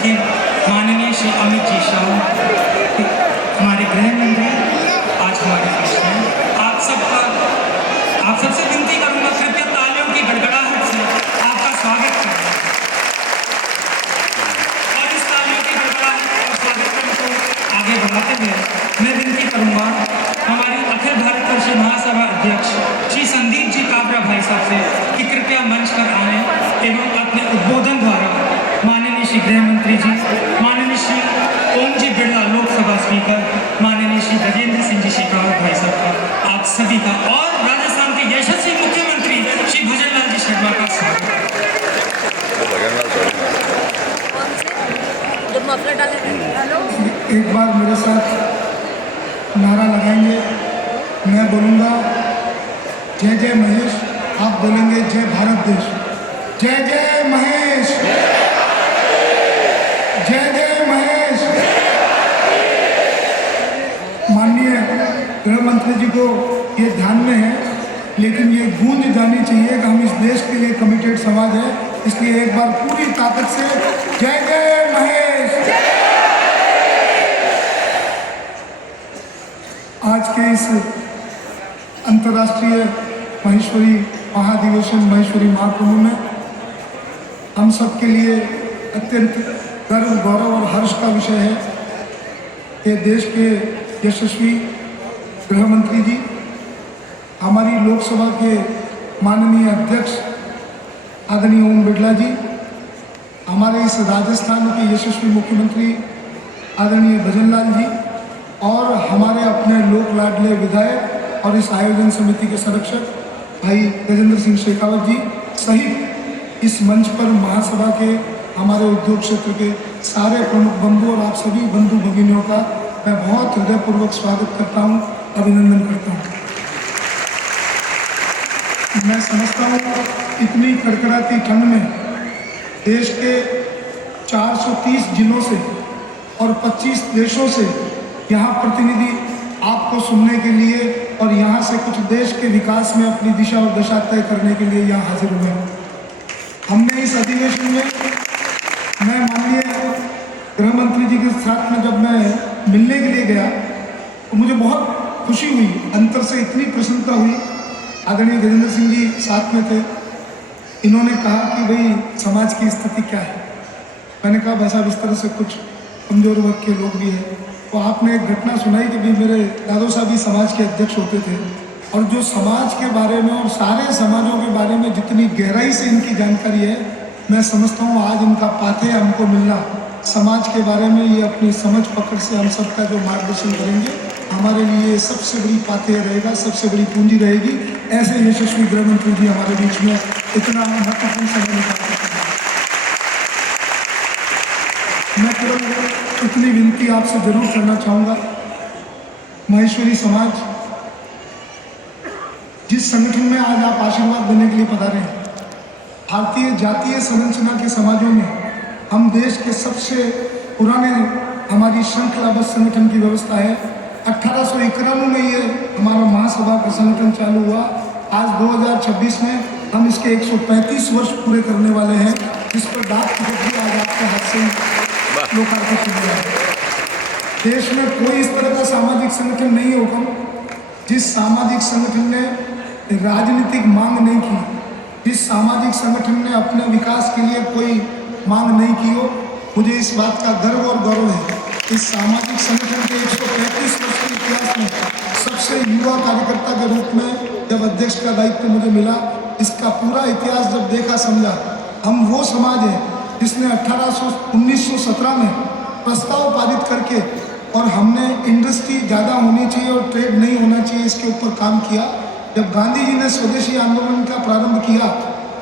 कि माननीय श्री अमित जी शाह हमारे गृह मंत्री आज हमारे बीच हैं। आप सबसे विनती करूंगा कृपया तालियों की गड़गड़ाहट से आपका स्वागत करें और इस तालियों की गड़गड़ाहट और स्वागत को आगे बढ़ाते हुए मैं विनती करूंगा हमारी अखिल भारत कृषि महासभा अध्यक्ष श्री संदीप जी काबरा भाई साहब से कि कृपया मंच पर आए एवं अपने उद्बोधन द्वारा माननीय श्री गृह मंत्री जी, माननीय श्री ओम जी बिरला लोकसभा स्पीकर, माननीय श्री गजेंद्र सिंह जी शेखावत भाई साहब का आप सभी का और राजस्थान के यशस्वी मुख्यमंत्री श्री भजनलाल जी शर्मा का स्वागत। एक बार मेरे साथ नारा लगाएंगे। मैं बोलूँगा जय जय महेश, आप बोलेंगे जय भारत देश। जय जय महेश, जय जय महेश। माननीय गृह मंत्री जी को ये ध्यान में है, लेकिन ये गूंज जानी चाहिए कि हम इस देश के लिए कमिटेड समाज है, इसलिए एक बार पूरी ताकत से जय जय महेश। आज के इस अंतर्राष्ट्रीय महेश्वरी महाधिवेशन महेश्वरी महाकुंभ में हम सब के लिए अत्यंत गर्व, गौरव और हर्ष का विषय है कि देश के यशस्वी गृह मंत्री जी, हमारी लोकसभा के माननीय अध्यक्ष आदरणीय ओम बिरला जी, हमारे इस राजस्थान के यशस्वी मुख्यमंत्री आदरणीय भजनलाल जी और हमारे अपने लोक लाडले विधायक और इस आयोजन समिति के संरक्षक भाई गजेंद्र सिंह शेखावत जी सहित इस मंच पर महासभा के हमारे उद्योग क्षेत्र के सारे प्रमुख बंधु और आप सभी बंधु भगिनियों का मैं बहुत हृदयपूर्वक स्वागत करता हूं, अभिनंदन करता हूं। मैं समझता हूं इतनी कड़कड़ाती ठंड में देश के 430 जिलों से और 25 देशों से यहाँ प्रतिनिधि आपको सुनने के लिए और यहाँ से कुछ देश के विकास में अपनी दिशा और दशा तय करने के लिए यहाँ हाजिर हुए हैं। हमने इस अधिवेशन में मैं माननीय गृह मंत्री जी के साथ में जब मैं मिलने के लिए गया तो मुझे बहुत खुशी हुई, अंतर से इतनी प्रसन्नता हुई। आदरणीय गजेंद्र सिंह जी साथ में थे, इन्होंने कहा कि भाई समाज की स्थिति क्या है। मैंने कहा वैसा इस तरह से कुछ कमजोर वर्ग के लोग भी हैं। तो आपने एक घटना सुनाई कि भी मेरे दादो साहब भी समाज के अध्यक्ष होते थे और जो समाज के बारे में और सारे समाजों के बारे में जितनी गहराई से इनकी जानकारी है, मैं समझता हूँ आज इनका पाथेय हमको मिलना समाज के बारे में, ये अपनी समझ पकड़ से हम सबका जो मार्गदर्शन करेंगे हमारे लिए सबसे बड़ी पाथेय रहेगा, सबसे बड़ी पूंजी रहेगी। ऐसे यशस्वी गृह मंत्री जी हमारे बीच में इतना महत्वपूर्ण समय निकाल सकते हैं। मैं केवल इतनी विनती आपसे जरूर करना चाहूँगा, महेश्वरी समाज जिस संगठन में आज आप आशीर्वाद देने के लिए पधारे हैं, भारतीय जातीय संरचना के समाजों में हम देश के सबसे पुराने हमारी श्रृंखलाबद्ध संगठन की व्यवस्था है। 1891 में ये हमारा महासभा का संगठन चालू हुआ। आज 2026 में हम इसके 135 वर्ष पूरे करने वाले हैं, जिस पर डाक टिकट भी आज आपके हाथ से लोकार्पित किया है। देश में कोई इस तरह का सामाजिक संगठन नहीं होगा जिस सामाजिक संगठन ने राजनीतिक मांग नहीं की, जिस सामाजिक संगठन ने अपने विकास के लिए कोई मांग नहीं की हो। मुझे इस बात का गर्व और गौरव है। इस सामाजिक संगठन के 135 वर्ष के इतिहास में सबसे युवा कार्यकर्ता के रूप में जब अध्यक्ष का दायित्व मुझे मिला, इसका पूरा इतिहास जब देखा समझा, हम वो समाज है जिसने 1917 में प्रस्ताव पारित करके और हमने इंडस्ट्री ज़्यादा होनी चाहिए और ट्रेड नहीं होना चाहिए इसके ऊपर काम किया। जब गांधी जी ने स्वदेशी आंदोलन का प्रारंभ किया,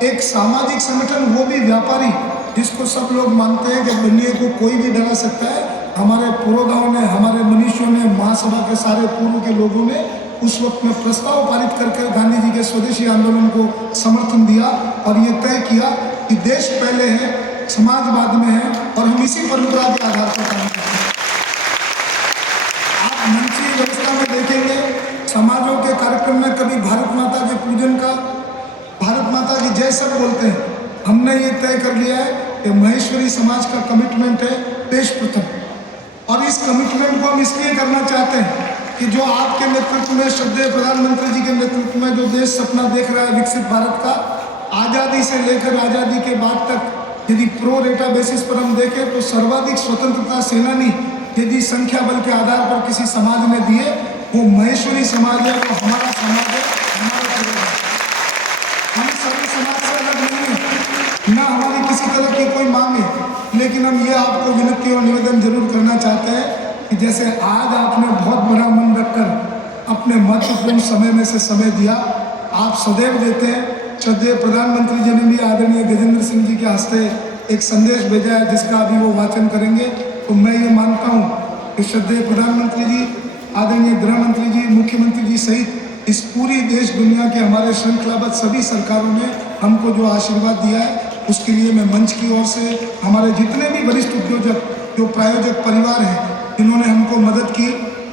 एक सामाजिक संगठन, वो भी व्यापारी, जिसको सब लोग मानते हैं कि दुनिया को कोई भी डरा सकता है, हमारे पुरोधाओं ने, हमारे मनुष्यों ने, महासभा के सारे पूर्व के लोगों ने उस वक्त में प्रस्ताव पारित करके गांधी जी के स्वदेशी आंदोलन को समर्थन दिया और ये तय किया कि देश पहले है, समाजवाद में है और हम इसी परंपरा के आधार पर काम करते हैं। आप मंची व्यवस्था में देखेंगे समाजों के कार्यक्रम में कभी भारत माता के पूजन का, भारत माता की जय सब बोलते हैं। हमने ये तय कर लिया है कि कि महेश्वरी समाज का कमिटमेंट है देश प्रथम, और इस कमिटमेंट को हम इसलिए करना चाहते हैं कि जो आपके नेतृत्व में, श्रद्धेय प्रधानमंत्री जी के नेतृत्व में जो देश सपना देख रहा है विकसित भारत का, आज़ादी से लेकर आज़ादी के बाद तक यदि प्रो रेटा बेसिस पर हम देखें तो सर्वाधिक स्वतंत्रता सेनानी यदि संख्या बल के आधार पर किसी समाज ने दिए वो महेश्वरी समाज है, वो हमारा समाज है, हमारा परिवार है। हम सभी समाज से अलग नहीं है, ना हमारी किसी तरह की कोई मांग है, लेकिन हम ये आपको विनती और निवेदन जरूर करना चाहते हैं कि जैसे आज आपने बहुत बड़ा मन रखकर अपने महत्वपूर्ण समय में से समय दिया, आप सदैव देते हैं। श्रद्धेय प्रधानमंत्री जी ने भी आदरणीय गजेंद्र सिंह जी के हस्ते एक संदेश भेजा है जिसका अभी वो वाचन करेंगे। तो मैं ये मानता हूँ कि श्रद्धेय प्रधानमंत्री जी, आदरणीय गृह मंत्री जी, मुख्यमंत्री जी सहित इस पूरी देश दुनिया के हमारे श्रृंखलाबद्ध सभी सरकारों ने हमको जो आशीर्वाद दिया है उसके लिए मैं मंच की ओर से हमारे जितने भी वरिष्ठ उद्योजक, जो प्रायोजक परिवार हैं, इन्होंने हमको मदद की,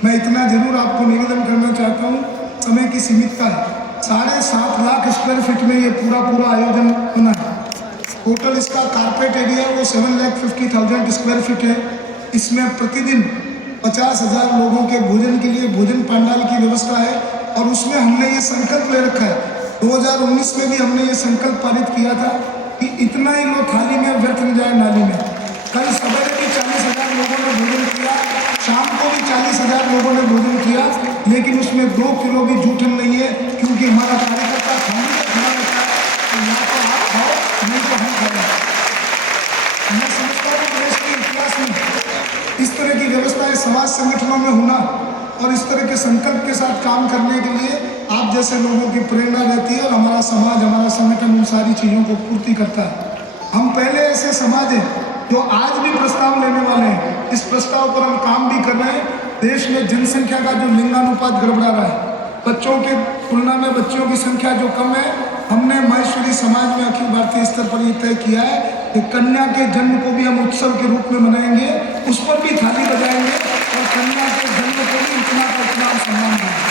मैं इतना जरूर आपको निवेदन करना चाहता हूँ। समय की सीमितता है, 7.5 लाख स्क्वायर फीट में ये पूरा आयोजन होना है। टोटल इसका कारपेट एरिया वो 7,50,000 स्क्वायर फीट है। इसमें प्रतिदिन 50,000 लोगों के भोजन के लिए भोजन पंडाल की व्यवस्था है, और उसमें हमने ये संकल्प ले रखा है, 2019 में भी हमने ये संकल्प पारित किया था कि इतना ही लो थाली में व्यर्थ न जाए नाली में। कल सवेरे भी 40,000 लोगों ने भोजन किया, शाम को भी 40,000 लोगों ने भोजन किया, लेकिन उसमें 2 किलो भी जूठन नहीं है, क्योंकि हमारा कार्यकर्ता थाली में खड़ा रहता है तो या तो आप खाओ नहीं तो हम खाओ। मैं समझता हूँ देश के इतिहास में इस तरह की व्यवस्थाएं समाज संगठनों में होना और इस तरह के संकल्प के साथ काम करने के लिए आप जैसे लोगों की प्रेरणा रहती है, और हमारा समाज, हमारा संगठन उन सारी चीज़ों को पूर्ति करता है। हम पहले ऐसे समाज हैं जो आज भी प्रस्ताव लेने वाले हैं, इस प्रस्ताव पर हम काम भी कर रहे हैं। देश में जनसंख्या का जो लिंगानुपात गड़बड़ा रहा है, बच्चों के तुलना में बच्चियों की संख्या जो कम है, हमने महेश्वरी समाज में अखिल भारतीय स्तर पर यह तय किया है कि कन्या के जन्म को भी हम उत्सव के रूप में मनाएंगे, उस पर भी थाली बजाएंगे और कन्या के जन्म को भी इतना का इतना सम्मान देंगे।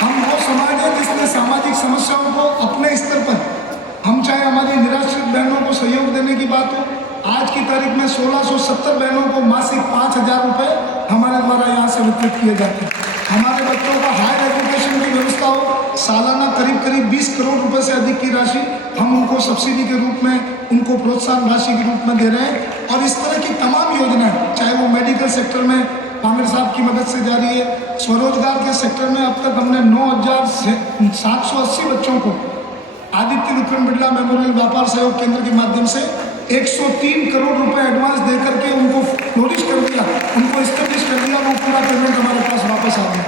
हम वो समाज है जिसने सामाजिक समस्याओं को अपने स्तर पर, हम चाहे हमारी निराश्रित बहनों को सहयोग देने की बात हो, आज की तारीख में 1670 बहनों को मासिक 5,000 रुपये हमारे द्वारा यहाँ से वितरित किए जाते हैं। हमारे बच्चों का हायर एजुकेशन की व्यवस्था हो, सालाना करीब 20 करोड़ रुपए से अधिक की राशि हम उनको सब्सिडी के रूप में, उनको प्रोत्साहन राशि के रूप में दे रहे हैं। और इस तरह की तमाम योजनाएं, चाहे वो मेडिकल सेक्टर में कांग्रे साहब की मदद से जारी है, स्वरोजगार के सेक्टर में अब तक हमने 9,780 बच्चों को आदित्य विक्रम बिरला मेमोरियल व्यापार सहयोग केंद्र के माध्यम से 103 करोड़ रुपए एडवांस देकर के उनको फ्लोरिश कर दिया, उनको स्टेब्लिश कर दिया। वो पूरा पेमेंट हमारे पास वापस आ गया।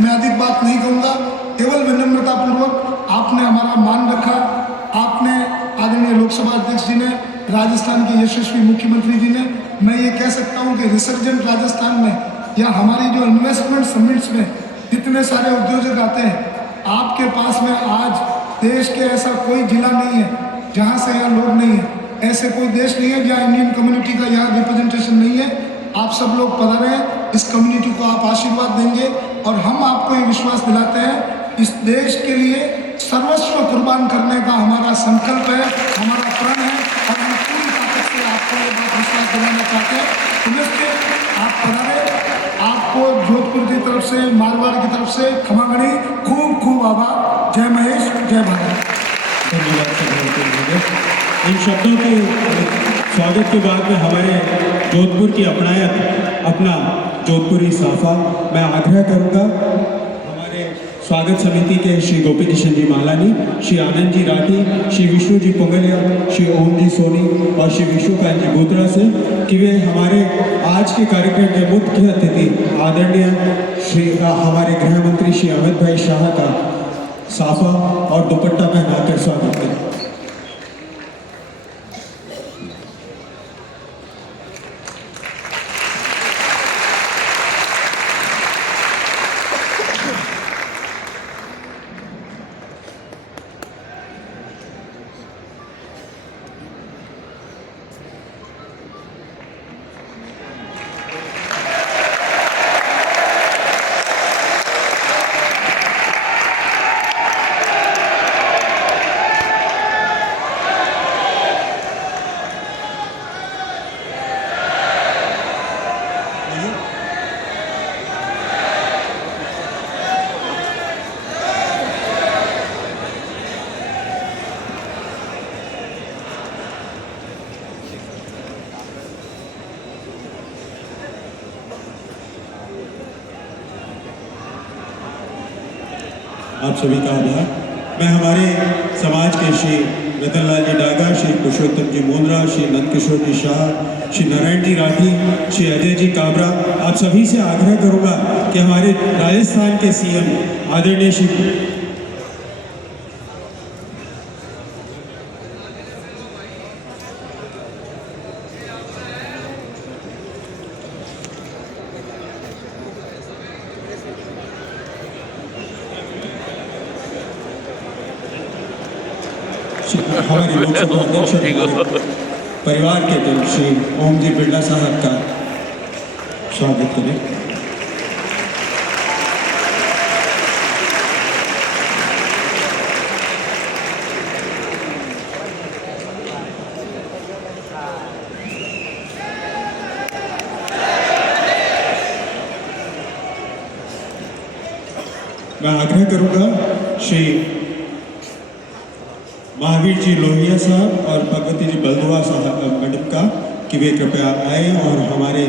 मैं अधिक बात नहीं कहूँगा, केवल विनम्रतापूर्वक आपने हमारा मान रखा। आपने, आदरणीय लोकसभा अध्यक्ष जी ने, राजस्थान के यशस्वी मुख्यमंत्री जी ने, मैं ये कह सकता हूँ कि रिसर्जेंट राजस्थान में या हमारी जो इन्वेस्टमेंट समिट्स में जितने सारे उद्योजक आते हैं, आपके पास में आज देश के ऐसा कोई जिला नहीं है जहाँ से यहाँ लोग नहीं है, ऐसे कोई देश नहीं है जहाँ इंडियन कम्युनिटी का यहाँ रिप्रेजेंटेशन नहीं है। आप सब लोग पधारे हैं, इस कम्युनिटी को आप आशीर्वाद देंगे, और हम आपको ये विश्वास दिलाते हैं इस देश के लिए सर्वस्व कुर्बान करने का हमारा संकल्प है, हमारा प्रण है, और हम पूरी ताकत से आपको ये बात विश्वास दिलाना चाहते हैं। पुलिस आप पधारे, आपको जोधपुर की तरफ से, मारवाड़ की तरफ से खमागणी खूब आभार। जय महेश, जय भारत। धन्यवाद। इन शब्दों के स्वागत के बाद में हमारे जोधपुर की अपना जोधपुरी साफा मैं आग्रह करूंगा हमारे स्वागत समिति के श्री गोपी किशन जी मालानी, श्री आनंद जी राठी, श्री विष्णु जी पोंगलिया, श्री ओम जी सोनी और श्री विष्णुकांत जी गोत्रा से कि वे हमारे आज के कार्यक्रम के मुख्य अतिथि आदरणीय श्री हमारे गृह मंत्री श्री अमित भाई शाह का साफा और दुपट्टा पहनाकर स्वागत करें। आप सभी का आभार। मैं हमारे समाज के श्री रतन लाल जी डागा, श्री पुरुषोत्तम जी मोंद्रा, श्री नंद किशोर जी शाह, श्री नारायण जी राठी, श्री अजय जी काबरा, आप सभी से आग्रह करूंगा कि हमारे राजस्थान के सीएम आदरणीय श्री हमारे लोकसभा अध्यक्ष परिवार के अध्यक्ष श्री ओम जी बिरला साहब का स्वागत करें। मैं आग्रह करूंगा श्री महावीर जी लोहिया साहब और भगवती जी बलदुआ साहब मैडम का कि वे कृपया आए और हमारे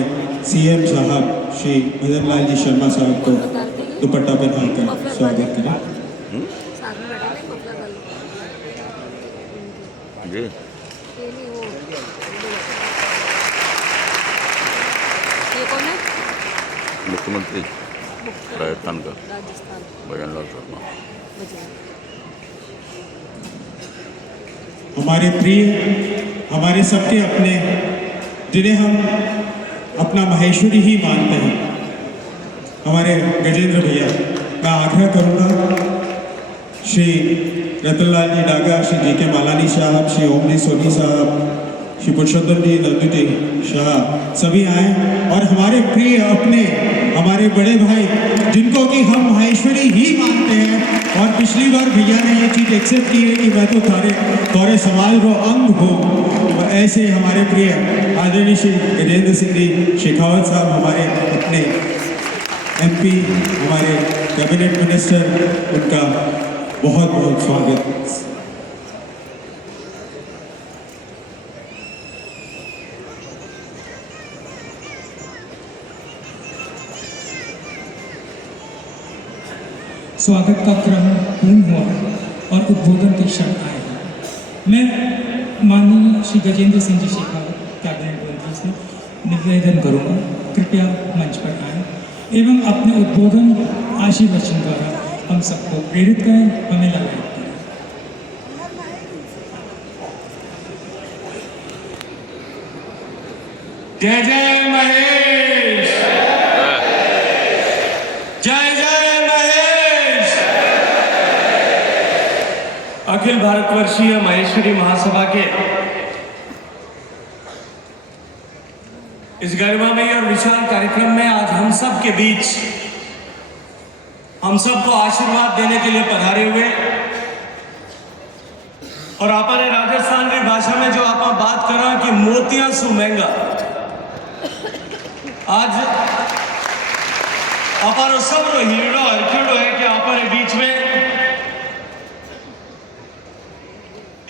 सीएम साहब श्री भजन लाल जी शर्मा साहब को दुपट्टा पहनाकर स्वागत करें। जी ये कौन है? मुख्यमंत्री राजस्थान का राजस्थान भजन लाल शर्मा। हमारे प्रिय, हमारे सबके अपने, जिन्हें हम अपना महेश्वरी ही मानते हैं, हमारे गजेंद्र भैया, मैं आग्रह करूंगा श्री रतनलाल जी डागा, श्री जी के मालानी साहब, श्री ओम जी सोनी साहब, श्री पुरुषोत्तम जी नंदू जी शाह सभी आए और हमारे प्रिय अपने, हमारे बड़े भाई जिनको कि हम महेश्वरी ही मानते हैं और पिछली बार भैया ने ये चीज़ एक्सेप्ट की है कि मैं तो थोड़े समाज रो अंग हो, ऐसे हमारे प्रिय आदरणीय श्री गजेंद्र सिंह जी शेखावत साहब, हमारे अपने एमपी, हमारे कैबिनेट मिनिस्टर, उनका बहुत बहुत स्वागत। स्वागत का क्रम पूर्ण हुआ और उद्बोधन के क्षण आए हैं। मैं माननीय श्री गजेंद्र सिंह जी शेखावत कैबिनेट मंत्री से निवेदन करूंगा, कृपया मंच पर आए एवं अपने उद्बोधन आशीर्वचन द्वारा हम सबको प्रेरित करें, हमें लगाएं। जय जय महेश, जय जय महेश। अखिल भारतवर्षीय महेश्वरी महासभा के इस गरिमामयी और विशाल कार्यक्रम में आज हम सब के बीच हम सबको आशीर्वाद देने के लिए पधारे हुए और अपने राजस्थान की भाषा में जो आप बात कर रहे हैं कि मोतियां सु महंगा, आज अपारो सब हीरो हरक्यूडो है कि अपने बीच में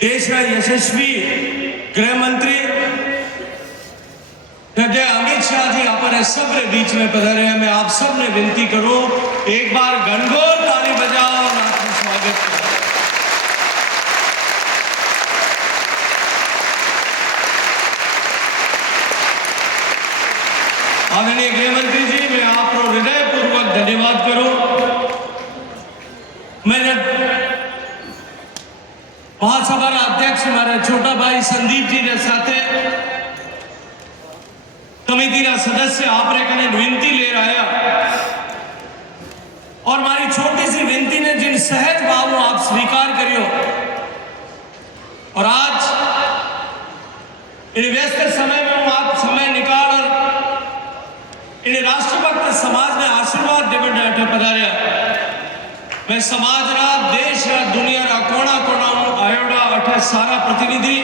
देश का यशस्वी गृह मंत्री अमित शाह जी अपने सब के बीच में पधारे हैं। मैं आप सब ने विनती करूं, एक बार घनघोर ताली बजाओ और आपका स्वागत करो। आदरणीय गृह मंत्री जी, मैं आपको हृदयपूर्वक धन्यवाद करूं। मैंने महासभा अध्यक्ष हमारे छोटा भाई संदीप जी ने साथे समिति का सदस्य आपने कने विनती ले रहा और हमारी छोटी सी विनती ने जिन सहज भाव आप स्वीकार करियो और आज इन व्यस्त समय में आप समय निकाल और इन राष्ट्रभक्त समाज ने आशीर्वाद देवे पधारिया। मैं समाज रा, देश रा, दुनिया रा कोना कोना आयोडा अठे सारा प्रतिनिधि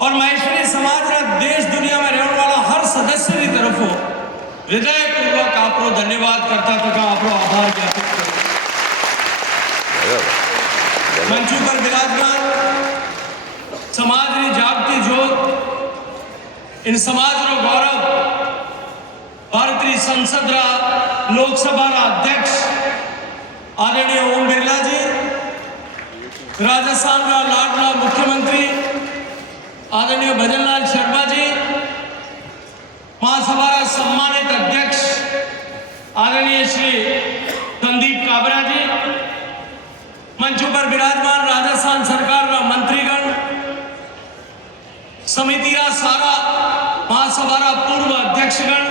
और महेश्वरी समाज रा देश दुनिया में रहने वाला हर सदस्य की तरफ हो हृदय पूर्वक आपको धन्यवाद करता तथा आपको आभार ज्ञापित करूं। मंचू पर विराजमान समाज की जागती ज्योत, इन समाज रो गौरव, भारतीय संसद रा, लोकसभा रा अध्यक्ष आदरणीय ओम बिरला जी, राजस्थान का लाडला मुख्यमंत्री आदरणीय भजनलाल शर्मा जी, महासभा का सम्मानित अध्यक्ष आदरणीय श्री संदीप काबरा जी, मंच पर विराजमान राजस्थान सरकार का मंत्रीगण, समिति का सारा महासभा का पूर्व अध्यक्षगण,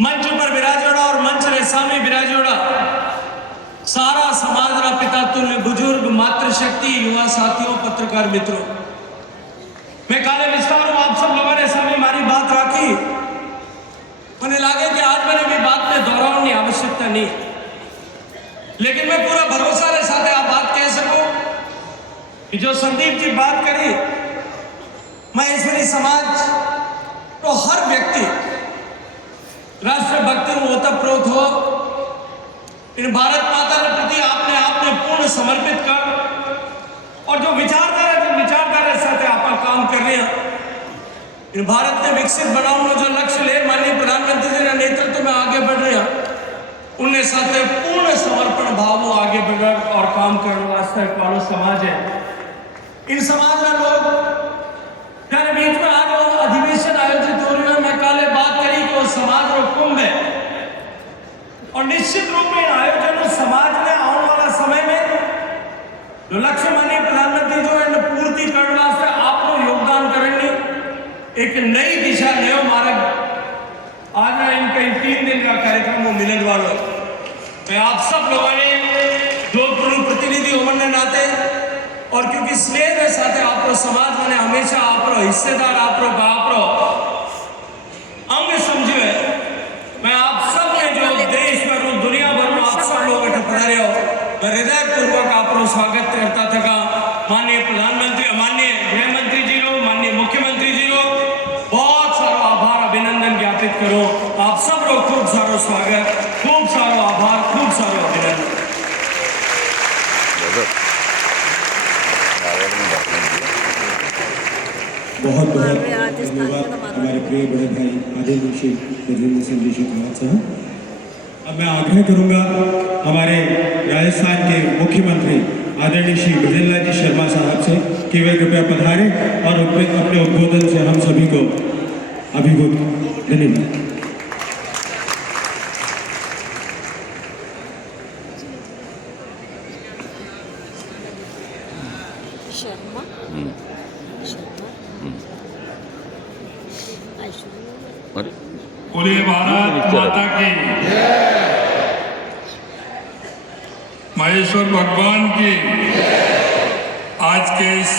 मंच पर विराजोड़ा और मंच रे सामने विराजोड़ा सारा समाज रा पिता तुल्य बुजुर्ग, मातृशक्ति, युवा साथियों, पत्रकार मित्रों, मैं काले विस्तार हूं। आप सब लोगों ने सामने हमारी बात रखी, मुझे लगे कि आज मैंने भी बात में दोहराने की आवश्यकता नहीं, लेकिन मैं पूरा भरोसा के साथ आप बात कह सकूं कि जो संदीप जी बात करी, महेश्वरी समाज तो हर व्यक्ति राष्ट्रभक्ति में ओतप्रोत हो, इन भारत माता के प्रति आपने पूर्ण समर्पित कर, और जो विचारधारा साथ आप काम कर रहे हैं, इन भारत ने विकसित बनाने जो लक्ष्य ले माननीय प्रधानमंत्री जी के नेतृत्व में आगे बढ़ रहे हैं, उनके साथ पूर्ण समर्पण भाव आगे बढ़ और काम करने वास्ते वालों समाज है। इन समाज के लोग मेरे बीच में आज अधिवेशन आयोजित हो रहे हैं, मैं काले बात करी कि वो समाज रो कुंभ है, और निश्चित रूप में आयोजन समाज में आने वाला समय में जो लक्ष्य माननीय प्रधानमंत्री जो है पूर्ति करने वास्ते आप लोग योगदान करेंगे, एक नई दिशा, नया मार्ग आज इनका 3 दिन का कार्यक्रम वो मिलने वालों, मैं आप सब लोगों ने जोधपुर प्रतिनिधि होने के नाते और क्योंकि स्नेह के साथ आप समाज मैंने हमेशा आप हिस्सेदार आप अंग समझे है, मैं आप सब ने जो देश में दुनिया भर में आप सब लोग पधारे हो, मैं हृदय पूर्वक आप स्वागत करता था। माननीय प्रधानमंत्री, माननीय गृह मंत्री जी लो, माननीय मुख्यमंत्री जी लो, बहुत सारा आभार अभिनंदन ज्ञापित करो। आप सब लोग खूब सारो स्वागत, खूब सारो आभार, खूब सारो अभिनंदन। बहुत बहुत धन्यवाद हमारे प्रिय बड़े भाई आदरणीय श्री गजेंद्र सिंह जी शेखावत साहब। अब मैं आग्रह करूंगा हमारे राजस्थान के मुख्यमंत्री आदरणीय श्री भजनलाल जी शर्मा साहब से कि वे कृपया पधारें और अपने उद्बोधन से हम सभी को अभिभूत। धन्यवाद। शर्मा शर्मा अरे बोले भारत माता की, महेश्वर भगवान की। आज के इस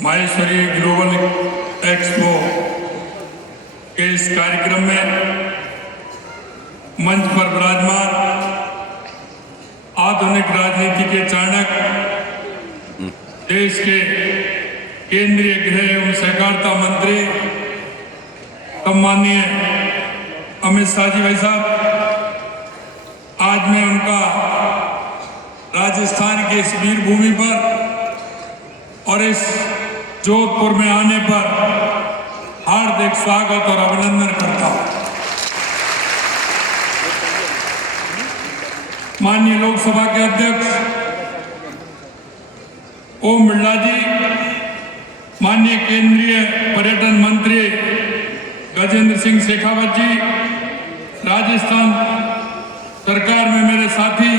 माहेश्वरी ग्लोबल एक्सपो के इस कार्यक्रम में मंच पर विराजमान आधुनिक राजनीति के चाणक्य, देश के केंद्रीय गृह एवं सहकारिता मंत्री सम्माननीय अमित शाह जी भाई साहब, आज मैं उनका राजस्थान की इस वीर भूमि पर और इस जोधपुर में आने पर हार्दिक स्वागत और अभिनंदन करता हूं। माननीय लोकसभा के अध्यक्ष ओम बिरला जी, माननीय केंद्रीय पर्यटन मंत्री गजेंद्र सिंह शेखावत जी, राजस्थान सरकार में मेरे साथी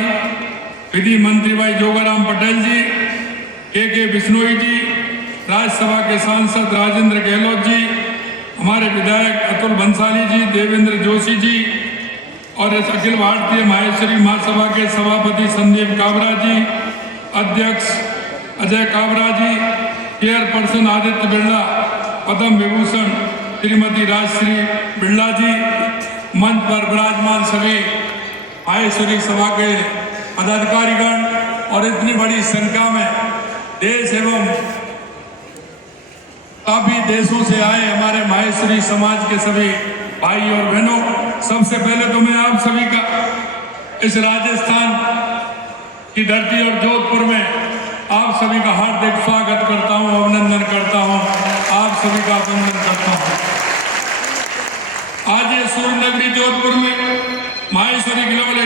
विधि मंत्री भाई जोगाराम पटेल जी, के बिश्नोई जी, राज्यसभा के सांसद राजेंद्र गहलोत जी, हमारे विधायक अतुल बंसाली जी, देवेंद्र जोशी जी, और इस अखिल भारतीय माहेश्वरी महासभा के सभापति संदीप काबरा जी, अध्यक्ष अजय काबरा जी, चेयरपर्सन आदित्य बिरला, पद्म विभूषण श्रीमती राजश्री बिरला जी, मंच पर विराजमान सभी माहेश्वरी सभा के पदाधिकारीगण और इतनी बड़ी संख्या में देश एवं काफी देशों से आए हमारे माहेश्वरी समाज के सभी भाई और बहनों, सबसे पहले तो मैं आप सभी का इस राजस्थान की धरती और जोधपुर में आप सभी का हार्दिक स्वागत करता हूं, अभिनंदन करता हूं, आप सभी का अभिनंदन करता हूं। आज ये सूर्य नगरी जोधपुर में माहेश्वरी ग्लोबल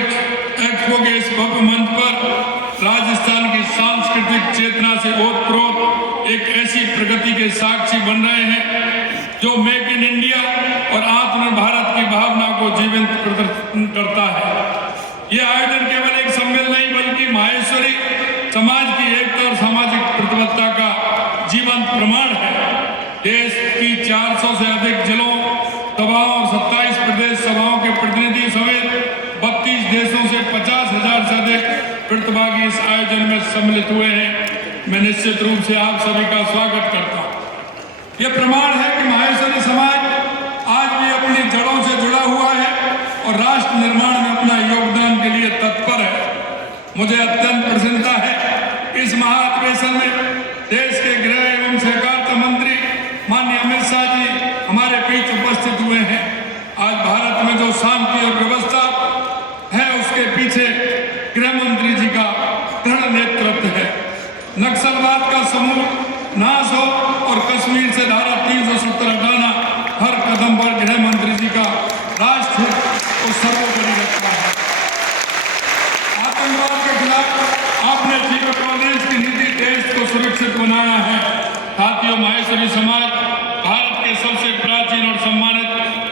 एक्सपो के इस भव्य मंच पर राजस्थान की सांस्कृतिक चेतना से ओतप्रोत एक ऐसी प्रगति के साक्षी बन रहे हैं जो मेक इन इंडिया और आत्मनिर्भर भारत की भावना को जीवंत प्रदर्शन करता है। यह आयोजन केवल एक सम्मेलन नहीं बल्कि माहेश्वरी समाज की एकता और सामाजिक प्रतिबद्धता का जीवंत प्रमाण है। देश की 400 से अधिक जिलों, सभाओं और 27 प्रदेश सभाओं के प्रतिनिधि समेत 32 देशों से 50,000 से अधिक प्रतिभागी इस आयोजन में सम्मिलित हुए हैं। मैं निश्चित रूप से आप सभी का स्वागत करता हूँ। यह प्रमाण है कि माहेश्वरी समाज आज भी अपनी जड़ों से जुड़ा हुआ है और राष्ट्र निर्माण में अपना योगदान के लिए तत्पर है। मुझे अत्यंत प्रसन्नता है कि इस महाअधिवेशन में देश के गृह एवं सहकारिता मंत्री माननीय अमित शाह जी हमारे बीच उपस्थित हुए हैं। आज भारत में जो शांति और व्यवस्था है उसके पीछे गृह मंत्री जी का दृढ़ नेतृत्व है। नक्सलवाद का समूल नाश हो और कश्मीर से धारा 370 हटाना हर कदम पर गृह मंत्री जी का राष्ट्र को सर्वोपरि रखा है। आतंकवाद के खिलाफ आपने जीरो टॉलरेंस की नीति देश को सुरक्षित बनाया है। साथियों, माहेश्वरी समाज भारत के सबसे प्राचीन और सम्मानित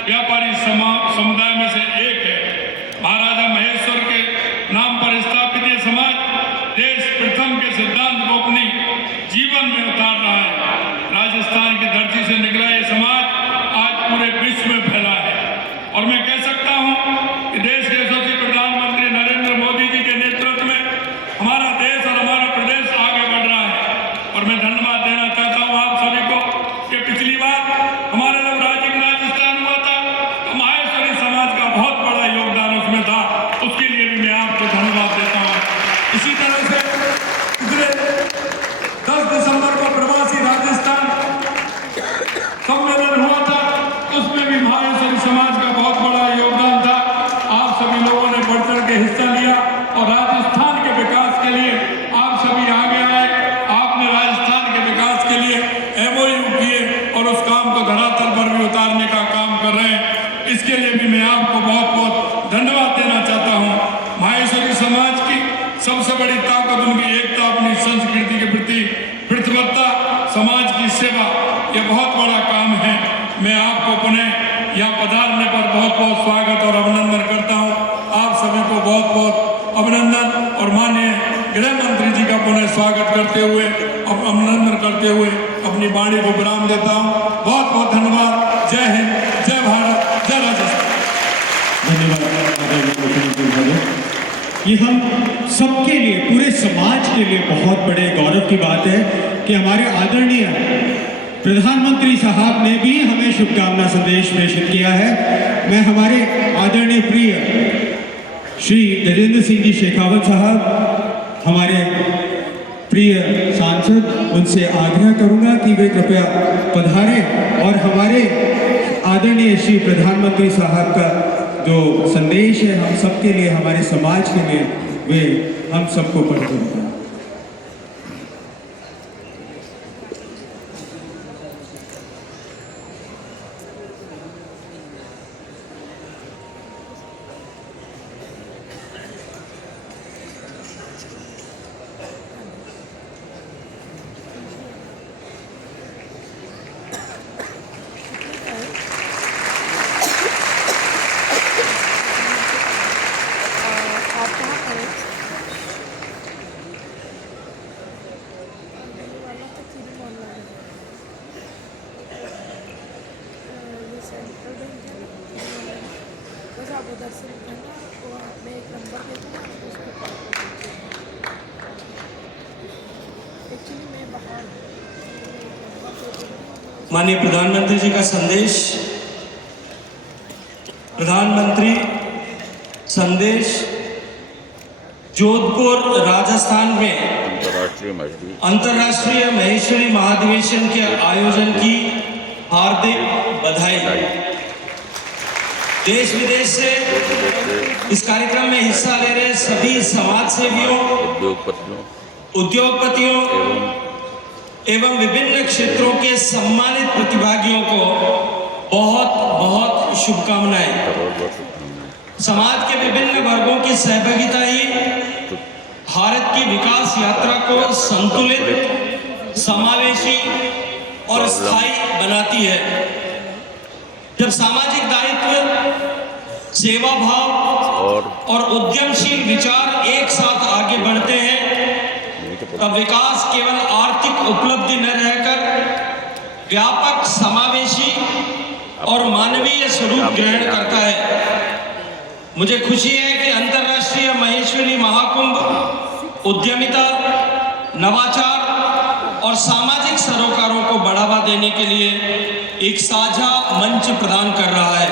व्यापारी समुदाय में से एक है। महाराजा महेश्वर के नाम पर स्थापित ये समाज देश प्रथम के सिद्धांत को अपनी जीवन में उतार रहा है। राजस्थान की धरती से निकला ये समाज आज पूरे विश्व में फैला है और मैं कह सकता हूं कि देश के यशस्वी प्रधानमंत्री नरेंद्र मोदी जी के नेतृत्व में हमारा देश और हमारा प्रदेश आगे बढ़ रहा है। और मैं धन्यवाद देना चाहता हूं आप सभी को कि पिछली बार हमारा जब राजस्थान हुआ था तो माहेश्वरी समाज का बहुत बड़ा योगदान उसमें था। उसके लिए भी मैं आपको धन्यवाद देता हूँ। इसी तरह से पिछले 10 दिसंबर को प्रवासी राजस्थान सम्मेलन हुआ था, उसमें भी माहेश्वरी समाज का बहुत बड़ा योगदान था। आप सभी लोगों ने बढ़ चढ़ के हिस्सा लिया और राजस्थान के विकास के लिए आप सभी आगे आए। आपने राजस्थान के विकास के लिए MOU किए और उस काम को धरातल पर भी उतारने का काम कर रहे हैं। इसके लिए भी मैं आपको बहुत बहुत धन्यवाद देना चाहता हूँ। माहेश्वरी समाज की सबसे बड़ी ताकत उनकी एकता, अपनी संस्कृति के प्रति प्रतिबद्धता, समाज की सेवा, यह बहुत बड़ा काम है। मैं आपको पुनः यहाँ पधारने पर बहुत बहुत स्वागत और अभिनंदन करता हूँ। आप सभी को बहुत बहुत अभिनंदन और माननीय गृह मंत्री जी का पुनः स्वागत करते हुए और अभिनंदन करते हुए अपनी वाणी को विराम देता हूँ। बहुत बहुत धन्यवाद। जय हिंद, जय भारत, जय राजस्थान। धन्यवाद। ये हम सबके लिए, पूरे समाज के लिए बहुत बड़े गौरव की बात है कि हमारे आदरणीय प्रधानमंत्री साहब ने भी हमें शुभकामना संदेश प्रेषित किया है। मैं हमारे आदरणीय प्रिय श्री गजेंद्र सिंह जी शेखावत साहब, हमारे प्रिय सांसद, उनसे आग्रह करूंगा कि वे कृपया पधारें और हमारे आदरणीय श्री प्रधानमंत्री साहब का जो संदेश है हम सबके लिए, हमारे समाज के लिए, वे हम सबको पढ़ते हैं। माननीय प्रधानमंत्री जी का संदेश। प्रधानमंत्री संदेश जोधपुर राजस्थान में अंतर्राष्ट्रीय महेश्वरी महाधिवेशन के आयोजन की हार्दिक बधाई। देश विदेश से इस कार्यक्रम में हिस्सा ले रहे सभी समाज सेवियों, उद्योगपतियों एवं विभिन्न क्षेत्रों के सम्मानित प्रतिभागियों को बहुत बहुत शुभकामनाएं। समाज के विभिन्न वर्गों की सहभागिता ही भारत की विकास यात्रा को संतुलित, समावेशी और स्थायी बनाती है। जब सामाजिक दायित्व, सेवा भाव और उद्यमशील विचार एक साथ आगे बढ़ते हैं, तब विकास केवल आर्थिक उपलब्धि न रहकर व्यापक, समावेशी और मानवीय स्वरूप ग्रहण करता है। मुझे खुशी है कि अंतर्राष्ट्रीय महेश्वरी महाकुंभ उद्यमिता, नवाचार और सामाजिक सरोकारों को बढ़ावा देने के लिए एक साझा मंच प्रदान कर रहा है।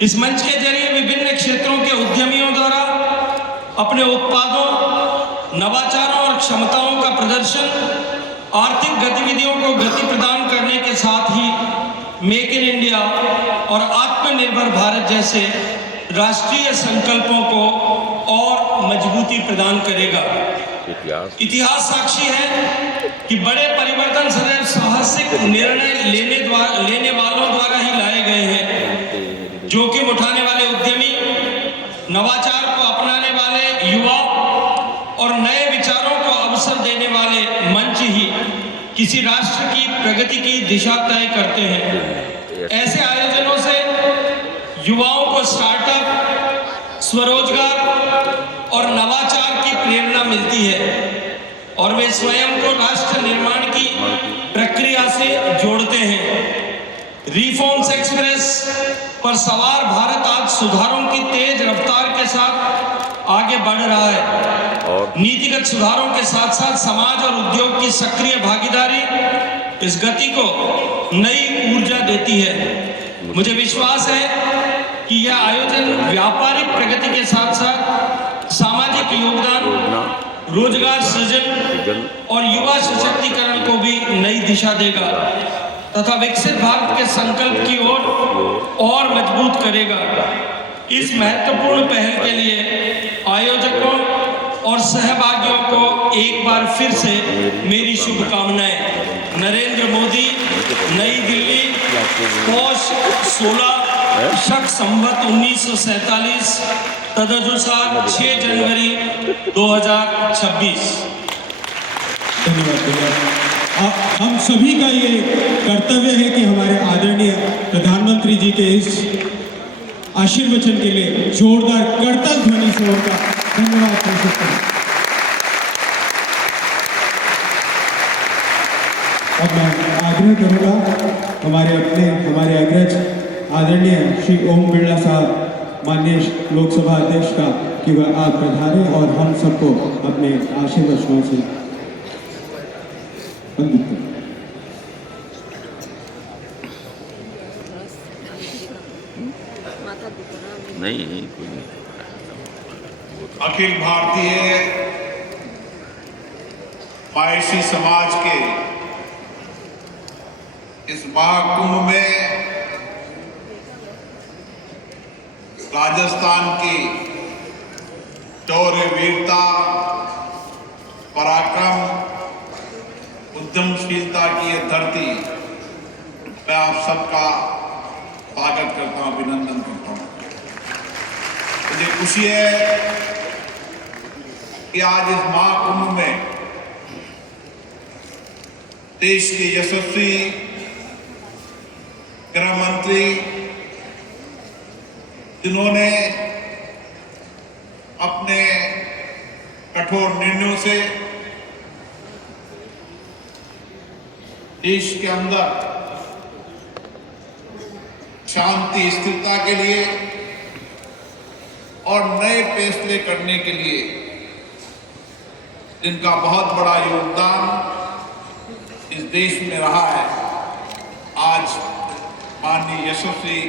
इस मंच के जरिए विभिन्न क्षेत्रों के उद्यमियों द्वारा अपने उत्पादों, नवाचारों और क्षमताओं का प्रदर्शन, आर्थिक गतिविधियों को गति प्रदान करने के साथ ही मेक इन इंडिया और आत्मनिर्भर भारत जैसे राष्ट्रीय संकल्पों को और मजबूती प्रदान करेगा। इतिहास साक्षी है कि बड़े परिवर्तन सदैव साहसिक निर्णय लेने वालों द्वारा ही लाए गए हैं। जोखिम उठाने वाले उद्यमी, नवाचार को अपनाने वाले युवा और नए विचारों को अवसर देने वाले मंच ही किसी राष्ट्र की प्रगति की दिशा तय करते हैं। ऐसे आयोजनों से युवाओं को स्टार्टअप, स्वरोजगार और नवाचार की प्रेरणा मिलती है और वे स्वयं को राष्ट्र निर्माण की प्रक्रिया से जोड़ते हैं। रिफॉर्म्स एक्सप्रेस पर सवार भारत आज सुधारों की तेज रफ्तार के साथ आगे बढ़ रहा है। नीतिगत सुधारों के साथ साथ समाज और उद्योग की सक्रिय भागीदारी इस गति को नई ऊर्जा देती है। मुझे विश्वास है कि यह आयोजन व्यापारिक प्रगति के साथ साथ सामाजिक योगदान, रोजगार सृजन और युवा सशक्तिकरण को भी नई दिशा देगा तथा विकसित भारत के संकल्प की ओर और मजबूत करेगा। इस महत्वपूर्ण पहल के लिए आयोजकों और सहभागियों को एक बार फिर से मेरी शुभकामनाएं। नरेंद्र मोदी, नई दिल्ली, पौष 16 शक संवत 1947, तदनुसार 6 जनवरी 2026। धन्यवाद। हम सभी का ये कर्तव्य है कि हमारे आदरणीय प्रधानमंत्री जी के इस आशीर्वचन के लिए जोरदार करतल ध्वनि से उनका धन्यवाद घोषित करें। अब मैं आग्रह करूंगा हमारे अग्रज आदरणीय श्री ओम बिरला साहब, माननीय लोकसभा अध्यक्ष का, कि वह आप पधारें और हम सबको अपने आशीर्वचनों से वंदित करें। नहीं कोई नहीं। अखिल भारतीय पायसी समाज के इस महाकुंभ में राजस्थान की शौर्य, वीरता, पराक्रम, उद्यमशीलता की यह धरती, मैं आप सबका स्वागत करता हूं, अभिनंदन करता हूं। मुझे खुशी है कि आज इस महाकुंभ में देश के यशस्वी गृह मंत्री, जिन्होंने अपने कठोर निर्णयों से देश के अंदर शांति, स्थिरता के लिए और नए फैसले करने के लिए जिनका बहुत बड़ा योगदान इस देश में रहा है, आज माननीय यशस्वी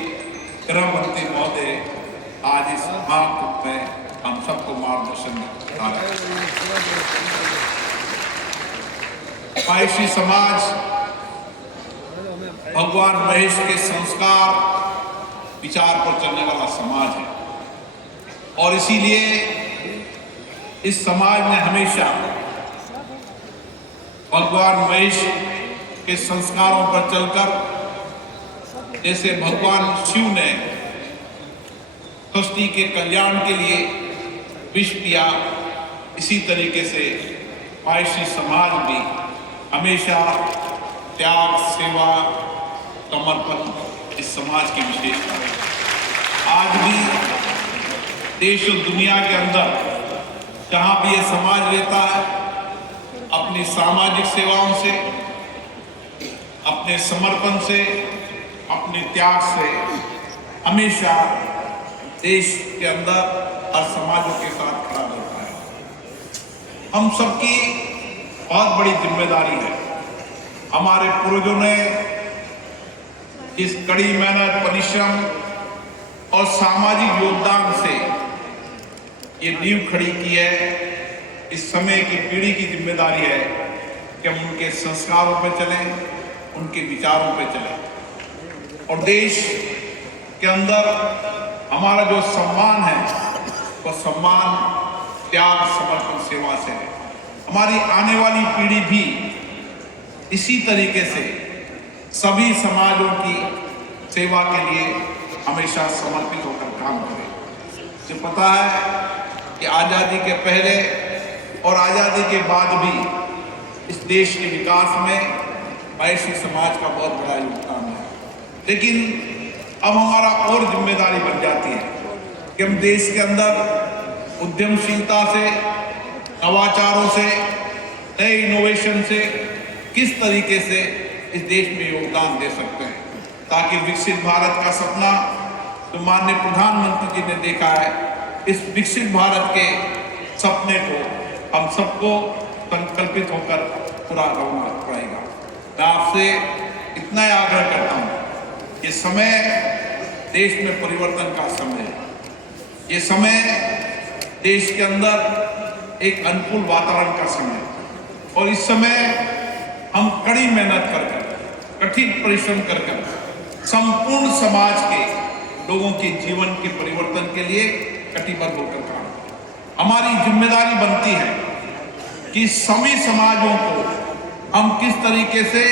गृह मंत्री महोदय आज इस महाकुंभ में हम सबको मार्गदर्शन कर रहे हैं। पायसी समाज भगवान महेश के संस्कार, विचार पर चलने वाला समाज है और इसीलिए इस समाज ने हमेशा भगवान महेश के संस्कारों पर चलकर, जैसे भगवान शिव ने सृष्टि के कल्याण के लिए विष पिया, इसी तरीके से पारसी समाज भी हमेशा त्याग, सेवा, समर्पण इस समाज की विशेषता है। आज भी देश और दुनिया के अंदर जहाँ भी ये समाज रहता है, अपनी सामाजिक सेवाओं से, अपने समर्पण से, अपने त्याग से हमेशा देश के अंदर और समाजों के साथ खड़ा रहता है। हम सबकी बहुत बड़ी जिम्मेदारी है। हमारे पूर्वजों ने इस कड़ी मेहनत, परिश्रम और सामाजिक योगदान से ये नींव खड़ी की है। इस समय की पीढ़ी की जिम्मेदारी है कि हम उनके संस्कारों पर चलें, उनके विचारों पर चलें और देश के अंदर हमारा जो सम्मान है वो सम्मान त्याग, समर्पण, सेवा से है। हमारी आने वाली पीढ़ी भी इसी तरीके से सभी समाजों की सेवा के लिए हमेशा समर्पित होकर काम करे। मुझे पता है कि आज़ादी के पहले और आज़ादी के बाद भी इस देश के विकास में पारसी समाज का बहुत बड़ा योगदान है, लेकिन अब हमारा और जिम्मेदारी बन जाती है कि हम देश के अंदर उद्यमशीलता से, नवाचारों से, नए इनोवेशन से किस तरीके से इस देश में योगदान दे सकते हैं, ताकि विकसित भारत का सपना जो माननीय प्रधानमंत्री जी ने देखा है, इस विकसित भारत के सपने को हम सबको संकल्पित होकर पूरा करना पड़ेगा। मैं आपसे इतना ही आग्रह करता हूँ, ये समय देश में परिवर्तन का समय है। ये समय देश के अंदर एक अनुकूल वातावरण का समय है और इस समय हम कड़ी मेहनत कर कर, कठिन परिश्रम कर कर संपूर्ण समाज के लोगों के जीवन के परिवर्तन के लिए कटिबद्ध होकर काम करें। हमारी जिम्मेदारी बनती है कि सभी समाजों को हम किस तरीके से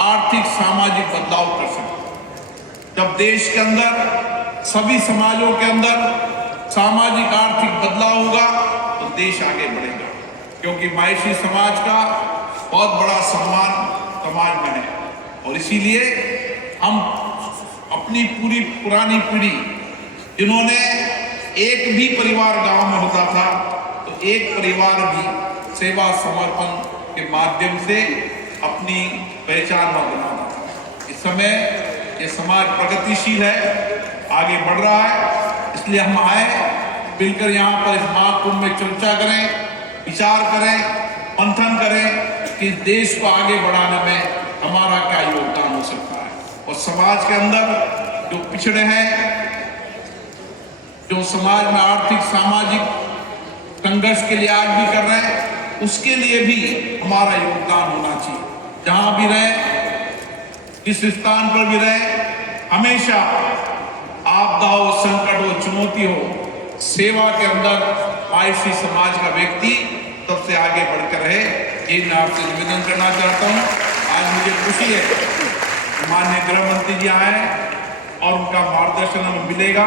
आर्थिक, सामाजिक बदलाव कर सकते। जब देश के अंदर सभी समाजों के अंदर सामाजिक, आर्थिक बदलाव होगा तो देश आगे बढ़ेगा, क्योंकि मायसी समाज का बहुत बड़ा सम्मान समाज में है और इसीलिए हम अपनी पूरी पुरानी पीढ़ी, जिन्होंने एक भी परिवार गांव में होता था तो एक परिवार भी सेवा, समर्पण के माध्यम से अपनी पहचान बनाता था। इस समय ये समाज प्रगतिशील है, आगे बढ़ रहा है, इसलिए हम आए मिलकर यहाँ पर इस महाकुंभ में चर्चा करें, विचार करें, मंथन करें कि इस देश को आगे बढ़ाने में हमारा क्या योगदान हो सकता है और समाज के अंदर जो पिछड़े हैं, जो समाज में आर्थिक, सामाजिक संघर्ष के लिए आज भी कर रहे हैं, उसके लिए भी हमारा योगदान होना चाहिए। जहां भी रहे, किस स्थान पर भी रहे, हमेशा आपदा हो, संकट हो, चुनौती हो, सेवा के अंदर पारसी समाज का व्यक्ति सबसे आगे बढ़कर रहे। ये मैं आपसे निवेदन करना चाहता हूँ। आज मुझे खुशी है माननीय गृह मंत्री जी आए और उनका मार्गदर्शन हमें मिलेगा,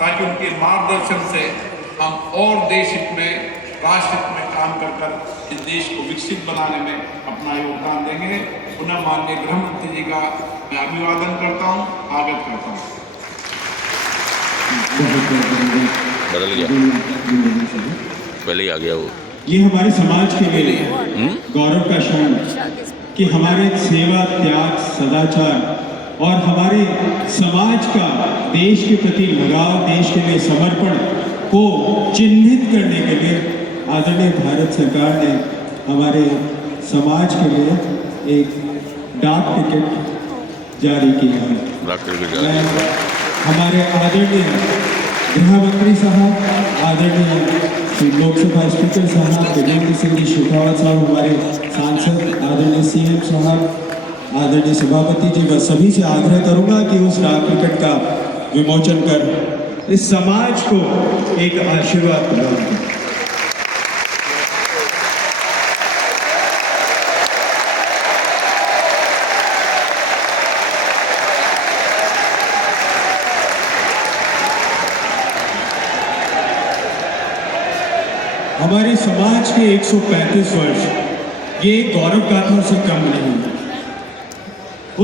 ताकि उनके मार्गदर्शन से हम और देश हित में, राष्ट्र हित में काम कर कर इस देश को विकसित बनाने में अपना योगदान देंगे। पुनः माननीय गृह मंत्री जी का मैं अभिवादन करता हूँ, स्वागत करता हूँ। बदल गया, पहले ही आ गया वो। ये हमारे समाज के लिए गौरव का क्षण कि हमारे सेवा, त्याग, सदाचार और हमारे समाज का देश के प्रति लगाव, देश के लिए समर्पण को चिन्हित करने के लिए आदरणीय भारत सरकार ने हमारे समाज के लिए एक डाक टिकट जारी किया है। मैं हमारे आदरणीय गृह मंत्री साहब, आदरणीय श्री लोकसभा स्पीकर साहब गजेंद्र सिंह जी शेखावत साहब, हमारे सांसद आदरणीय सीएम साहब, आदरणीय सभापति जी, वह सभी से आग्रह करूंगा कि उस डाक टिकट का विमोचन कर इस समाज को एक आशीर्वाद प्रदान करें। हमारे समाज के 135 वर्ष ये गौरव गाथा से कम नहीं है।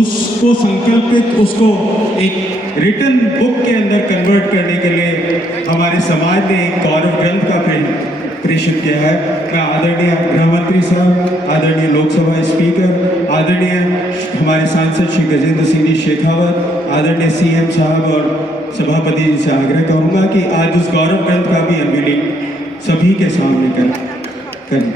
उसको संकल्पित, उसको एक रिटन बुक के अंदर कन्वर्ट करने के लिए हमारे समाज ने एक गौरव ग्रंथ का प्रेषित किया है। मैं आदरणीय गृह मंत्री साहब, आदरणीय लोकसभा स्पीकर, आदरणीय हमारे सांसद श्री गजेंद्र सिंह जी शेखावत, आदरणीय सीएम साहब और सभापति जी से आग्रह करूंगा कि आज उस गौरव ग्रंथ का भी अनवीलिंग सभी के सामने करें।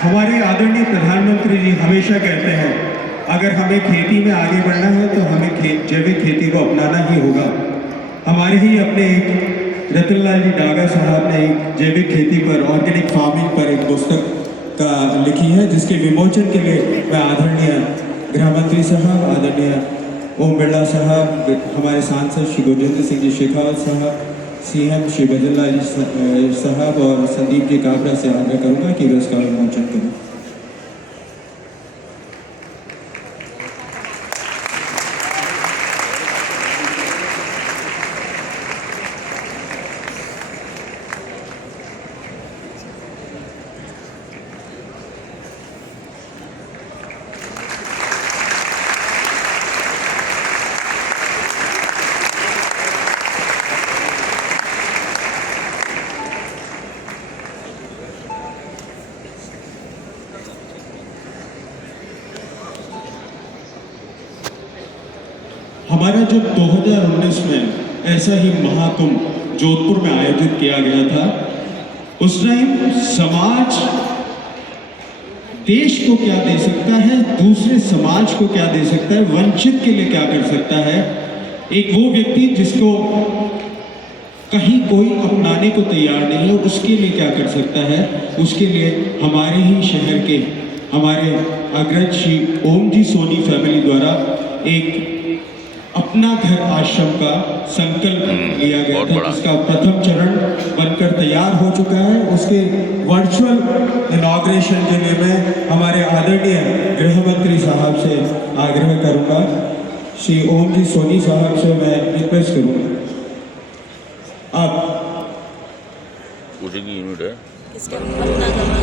हमारे आदरणीय प्रधानमंत्री जी हमेशा कहते हैं अगर हमें खेती में आगे बढ़ना है तो हमें जैविक खेती को अपनाना ही होगा। हमारे ही अपने एक रतनलाल जी डागा साहब ने एक जैविक खेती पर, ऑर्गेनिक फार्मिंग पर एक पुस्तक का लिखी है, जिसके विमोचन के लिए मैं आदरणीय गृह मंत्री साहब, आदरणीय ओम बिरला साहब, हमारे सांसद श्री गजेंद्र सिंह जी शेखावत साहब, सीएम श्री भजनलाल जी साहब और संदीप जी काबरा से आग्रह करूंगा कि वे उसका विमोचन करें। हमारा जब 2019 में ऐसा ही महाकुंभ जोधपुर में आयोजित किया गया था, उस टाइम समाज देश को क्या दे सकता है, दूसरे समाज को क्या दे सकता है, वंचित के लिए क्या कर सकता है, एक वो व्यक्ति जिसको कहीं कोई अपनाने को तैयार नहीं है, उसके लिए क्या कर सकता है। उसके लिए हमारे ही शहर के हमारे अग्रज श्री ओम जी सोनी फैमिली द्वारा एक अपना घर आश्रम का संकल्प लिया गया था, जिसका प्रथम चरण बनकर तैयार हो चुका है। उसके वर्चुअल इनॉग्रेशन के लिए मैं हमारे आदरणीय गृह मंत्री साहब से आग्रह करूंगा, श्री ओम जी सोनी साहब से मैं रिक्वेस्ट करूंगा। आप उसी की यूनिट है। इसका अपना करना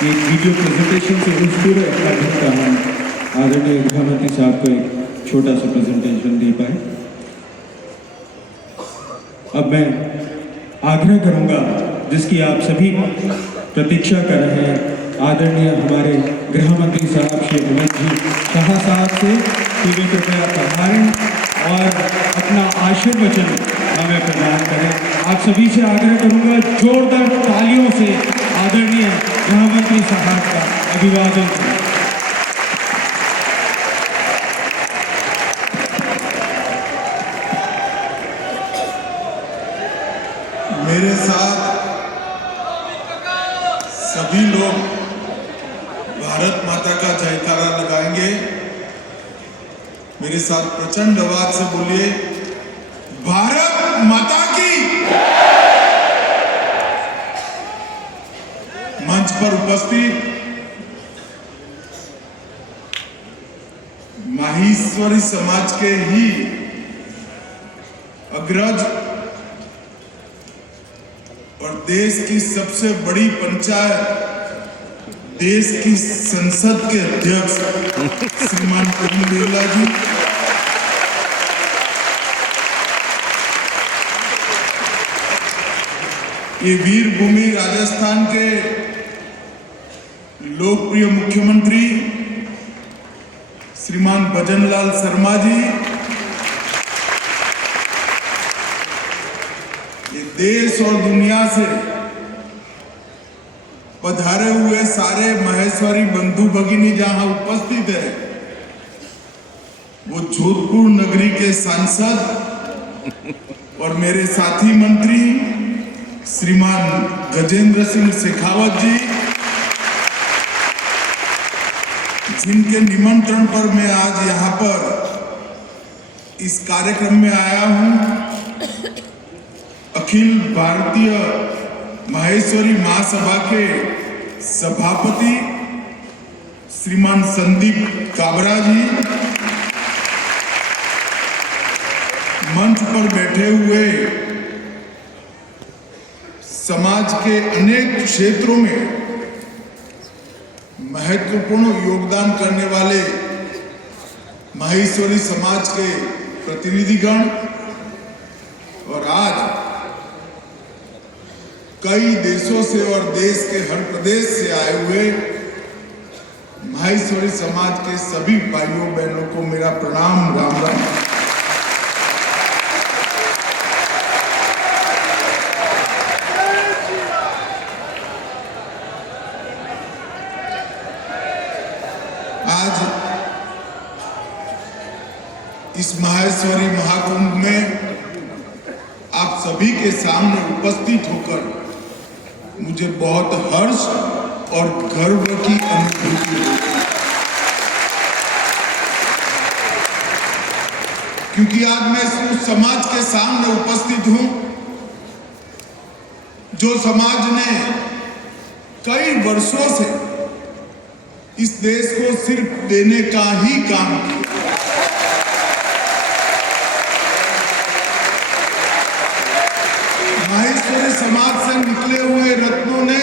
वीडियो प्रेजेंटेशन से उस पूरे कार्यक्रम का हम आदरणीय गृह मंत्री साहब को एक छोटा सा प्रेजेंटेशन दे पाए। अब मैं आग्रह करूंगा, जिसकी आप सभी प्रतीक्षा कर रहे हैं, आदरणीय हमारे गृह मंत्री साहब श्री अमित जी शाह साहब से कि वे कृपया पधारें और अपना आशीर्वचन हमें प्रदान करें। आप सभी से आग्रह करूंगा जोरदार तालियों से आदरणीय गृह मंत्री साहब का अभिवादन करें। मेरे साथ सभी लोग भारत माता का जयकारा लगाएंगे। मेरे साथ प्रचंड आवाज से बोलिए, भारत माता की। मंच पर उपस्थित माहेश्वरी समाज के ही अग्रज और देश की सबसे बड़ी पंचायत देश की संसद के अध्यक्ष श्रीमान ओम बिरला जी, ये वीर भूमि राजस्थान के लोकप्रिय मुख्यमंत्री श्रीमान भजनलाल शर्मा जी, ये देश और दुनिया से पधारे हुए सारे महेश्वरी बंधु भगिनी जहां उपस्थित है, वो जोधपुर नगरी के सांसद और मेरे साथी मंत्री श्रीमान गजेंद्र सिंह शेखावत जी, जिनके निमंत्रण पर मैं आज यहाँ पर इस कार्यक्रम में आया हूँ। अखिल भारतीय माहेश्वरी महासभा के सभापति श्रीमान संदीप काबरा जी, मंच पर बैठे हुए समाज के अनेक क्षेत्रों में महत्वपूर्ण योगदान करने वाले माहेश्वरी समाज के प्रतिनिधिगण, और आज कई देशों से और देश के हर प्रदेश से आए हुए माहेश्वरी समाज के सभी भाइयों बहनों को मेरा प्रणाम, राम राम। आज इस माहेश्वरी महाकुंभ में आप सभी के सामने उपस्थित होकर मुझे बहुत हर्ष और गर्व की अनुभूति होती है, क्योंकि आज मैं उस समाज के सामने उपस्थित हूं जो समाज ने कई वर्षों से इस देश को सिर्फ देने का ही काम किया। माहेश्वरी समाज से निकले हुए रत्नों ने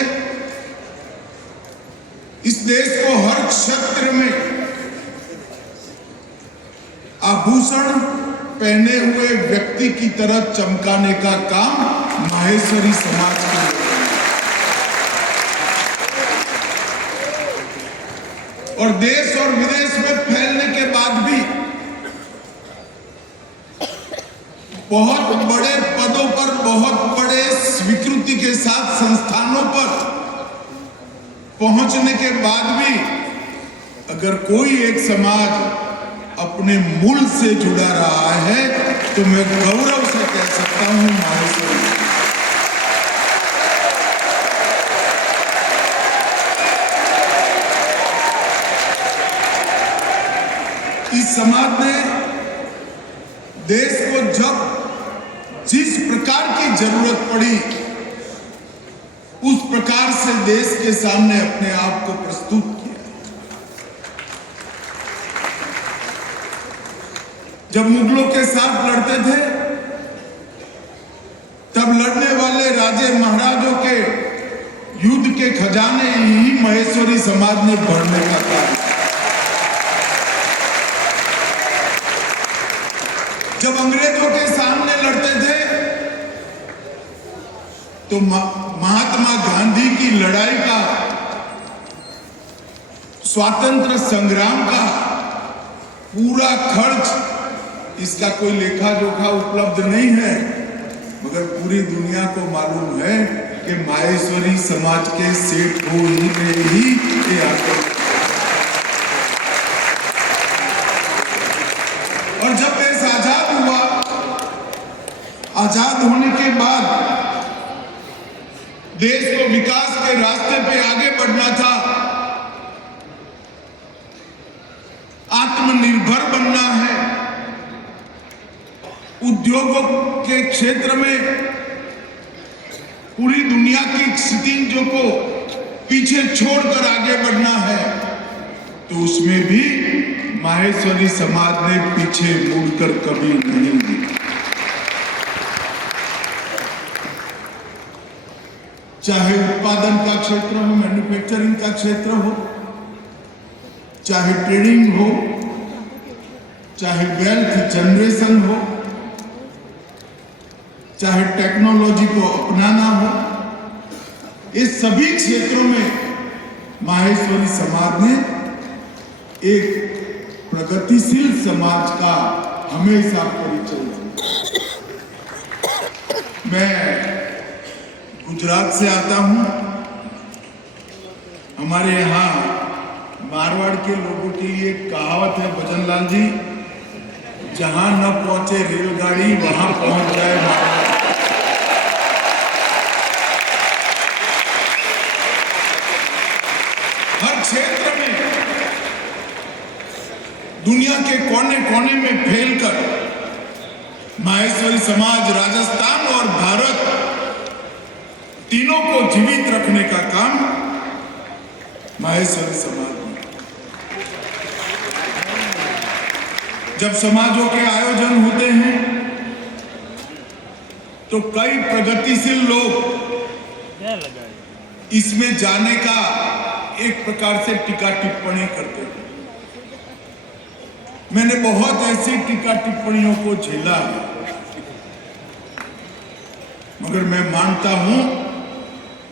इस देश को हर क्षेत्र में आभूषण पहने हुए व्यक्ति की तरह चमकाने का काम माहेश्वरी समाज के लिए, और देश और विदेश में फैलने के बाद भी बहुत बड़े पदों पर, बहुत बड़े स्वीकृति के साथ संस्थानों पर पहुंचने के बाद भी अगर कोई एक समाज अपने मूल से जुड़ा रहा है तो मैं गौरव से कह सकता हूं माहेश्वरी। इस समाज ने देश को जब जिस प्रकार की जरूरत पड़ी उस प्रकार से देश के सामने अपने आप को प्रस्तुत किया। जब मुगलों के साथ लड़ते थे तब लड़ने वाले राजे महाराजों के युद्ध के खजाने ही माहेश्वरी समाज ने भरने का कार्य। जब अंग्रेजों के सामने लड़ते थे तो महात्मा गांधी की लड़ाई का, स्वातंत्र संग्राम का पूरा खर्च, इसका कोई लेखा जोखा उपलब्ध नहीं है, मगर पूरी दुनिया को मालूम है कि माहेश्वरी समाज के सेठ हो ही ये आते। और जब देश आजाद हुआ, आजाद होने के बाद देश को विकास के रास्ते पे आगे बढ़ना था, आत्मनिर्भर बनना है, उद्योगों के क्षेत्र में पूरी दुनिया की क्षितिजों को पीछे छोड़कर आगे बढ़ना है, तो उसमें भी माहेश्वरी समाज ने पीछे मुड़कर कभी नहीं देखा। चाहे उत्पादन का क्षेत्र हो, मैन्युफैक्चरिंग का क्षेत्र हो, चाहे ट्रेडिंग हो, चाहे वेल्थ जनरेशन हो, चाहे टेक्नोलॉजी को अपनाना हो, इस सभी क्षेत्रों में माहेश्वरी समाज ने एक प्रगतिशील समाज का हमेशा परिचय दिया। मैं गुजरात से आता हूं। हमारे यहाँ मारवाड़ के लोगों की ये कहावत है भजनलाल जी, जहां न पहुंचे रेलगाड़ी वहां पहुंच जाए मारवाड़। हर क्षेत्र में दुनिया के कोने कोने में फैलकर माहेश्वरी समाज राजस्थान और भारत तीनों को जीवित रखने का काम माहेश्वरी समाज ने। जब समाजों के आयोजन होते हैं तो कई प्रगतिशील लोग इसमें जाने का एक प्रकार से टीका टिप्पणी करते हैं। मैंने बहुत ऐसी टीका टिप्पणियों को झेला है, मगर मैं मानता हूं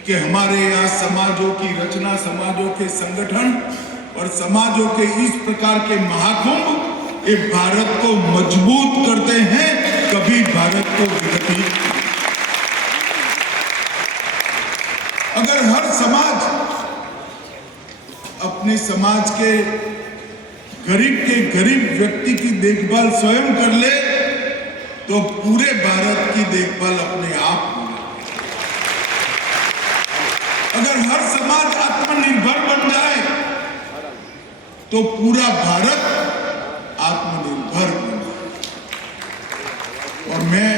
कि हमारे यहाँ समाजों की रचना, समाजों के संगठन और समाजों के इस प्रकार के महाकुंभ ये भारत को मजबूत करते हैं, कभी भारत को विकसित। अगर हर समाज अपने समाज के गरीब व्यक्ति की देखभाल स्वयं कर ले तो पूरे भारत की देखभाल अपने आप होगी। अगर हर समाज आत्मनिर्भर बन जाए तो पूरा भारत आत्मनिर्भर बने। और मैं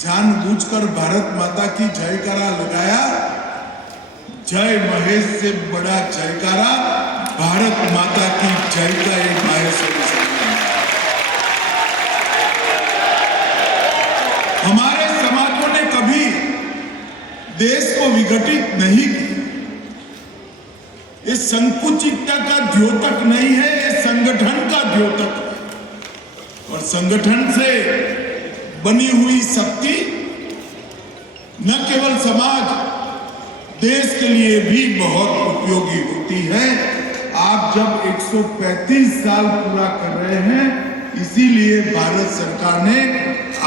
जानबूझकर भारत माता की जयकारा लगाया। जय महेश से बड़ा जयकारा भारत माता की जय का एक माहेश्वरी समाज। हमारे समाजों ने कभी देश को विघटित नहीं किया। ये संकुचितता का द्योतक नहीं है, ये संगठन का द्योतक है। और संगठन से बनी हुई शक्ति न केवल समाज, देश के लिए भी बहुत उपयोगी होती है। आप जब 135 साल पूरा कर रहे हैं, इसीलिए भारत सरकार ने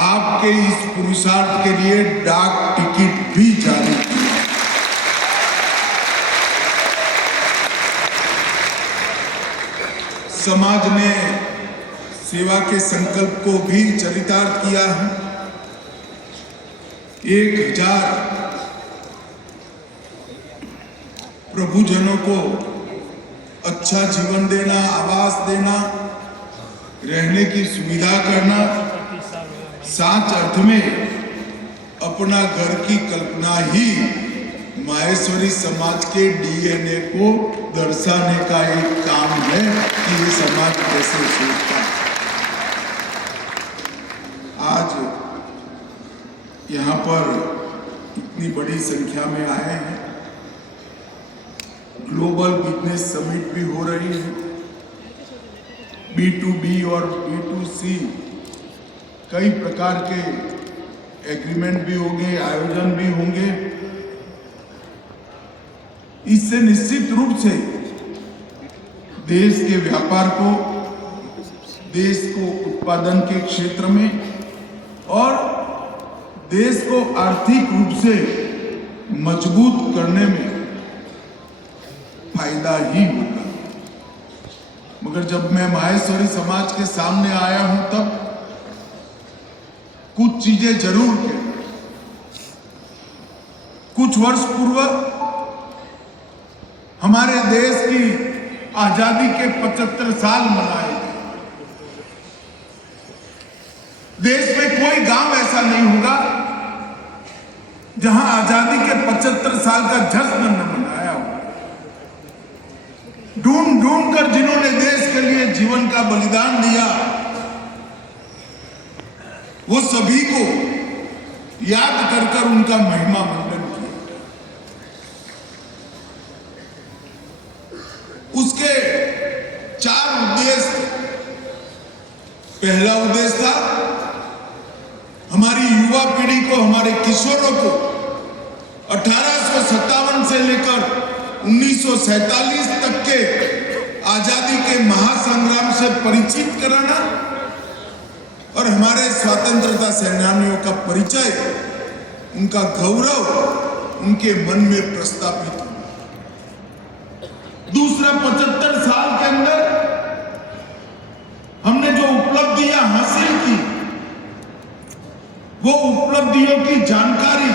आपके इस पुरुषार्थ के लिए डाक टिकट भी जारी की। समाज ने सेवा के संकल्प को भी चरितार्थ किया है। 1000 प्रभुजनों को अच्छा जीवन देना, आवास देना, रहने की सुविधा करना, साच अर्थ में अपना घर की कल्पना ही माहेश्वरी समाज के डीएनए को दर्शाने का एक काम है कि ये समाज कैसे सोचता है। आज यहाँ पर इतनी बड़ी संख्या में आए हैं। ग्लोबल बिजनेस समिट भी हो रही है। B2B और B2C कई प्रकार के एग्रीमेंट भी होंगे, आयोजन भी होंगे। इससे निश्चित रूप से देश के व्यापार को, देश को उत्पादन के क्षेत्र में और देश को आर्थिक रूप से मजबूत करने में फायदा ही होगा। मगर जब मैं माहेश्वरी समाज के सामने आया हूं तब कुछ चीजें जरूर के कुछ वर्ष पूर्व हमारे देश की आजादी के 75 साल मनाए गए। देश में कोई गांव ऐसा नहीं होगा जहां आजादी के 75 साल का जश्न न मनाया हो। ढूंढ ढूंढ कर जिन्होंने देश के लिए जीवन का बलिदान दिया, वो सभी को याद कर कर उनका महिमा मंडन किया। उसके 4 उद्देश्य थे। पहला उद्देश्य था हमारी युवा पीढ़ी को, हमारे किशोरों को 1857 से लेकर 1947 तक के आजादी के महासंग्राम से परिचित कराना और हमारे स्वतंत्रता सेनानियों का परिचय, उनका गौरव उनके मन में प्रस्थापित हुआ। दूसरा, 75 साल के अंदर हमने जो उपलब्धियां हासिल की, वो उपलब्धियों की जानकारी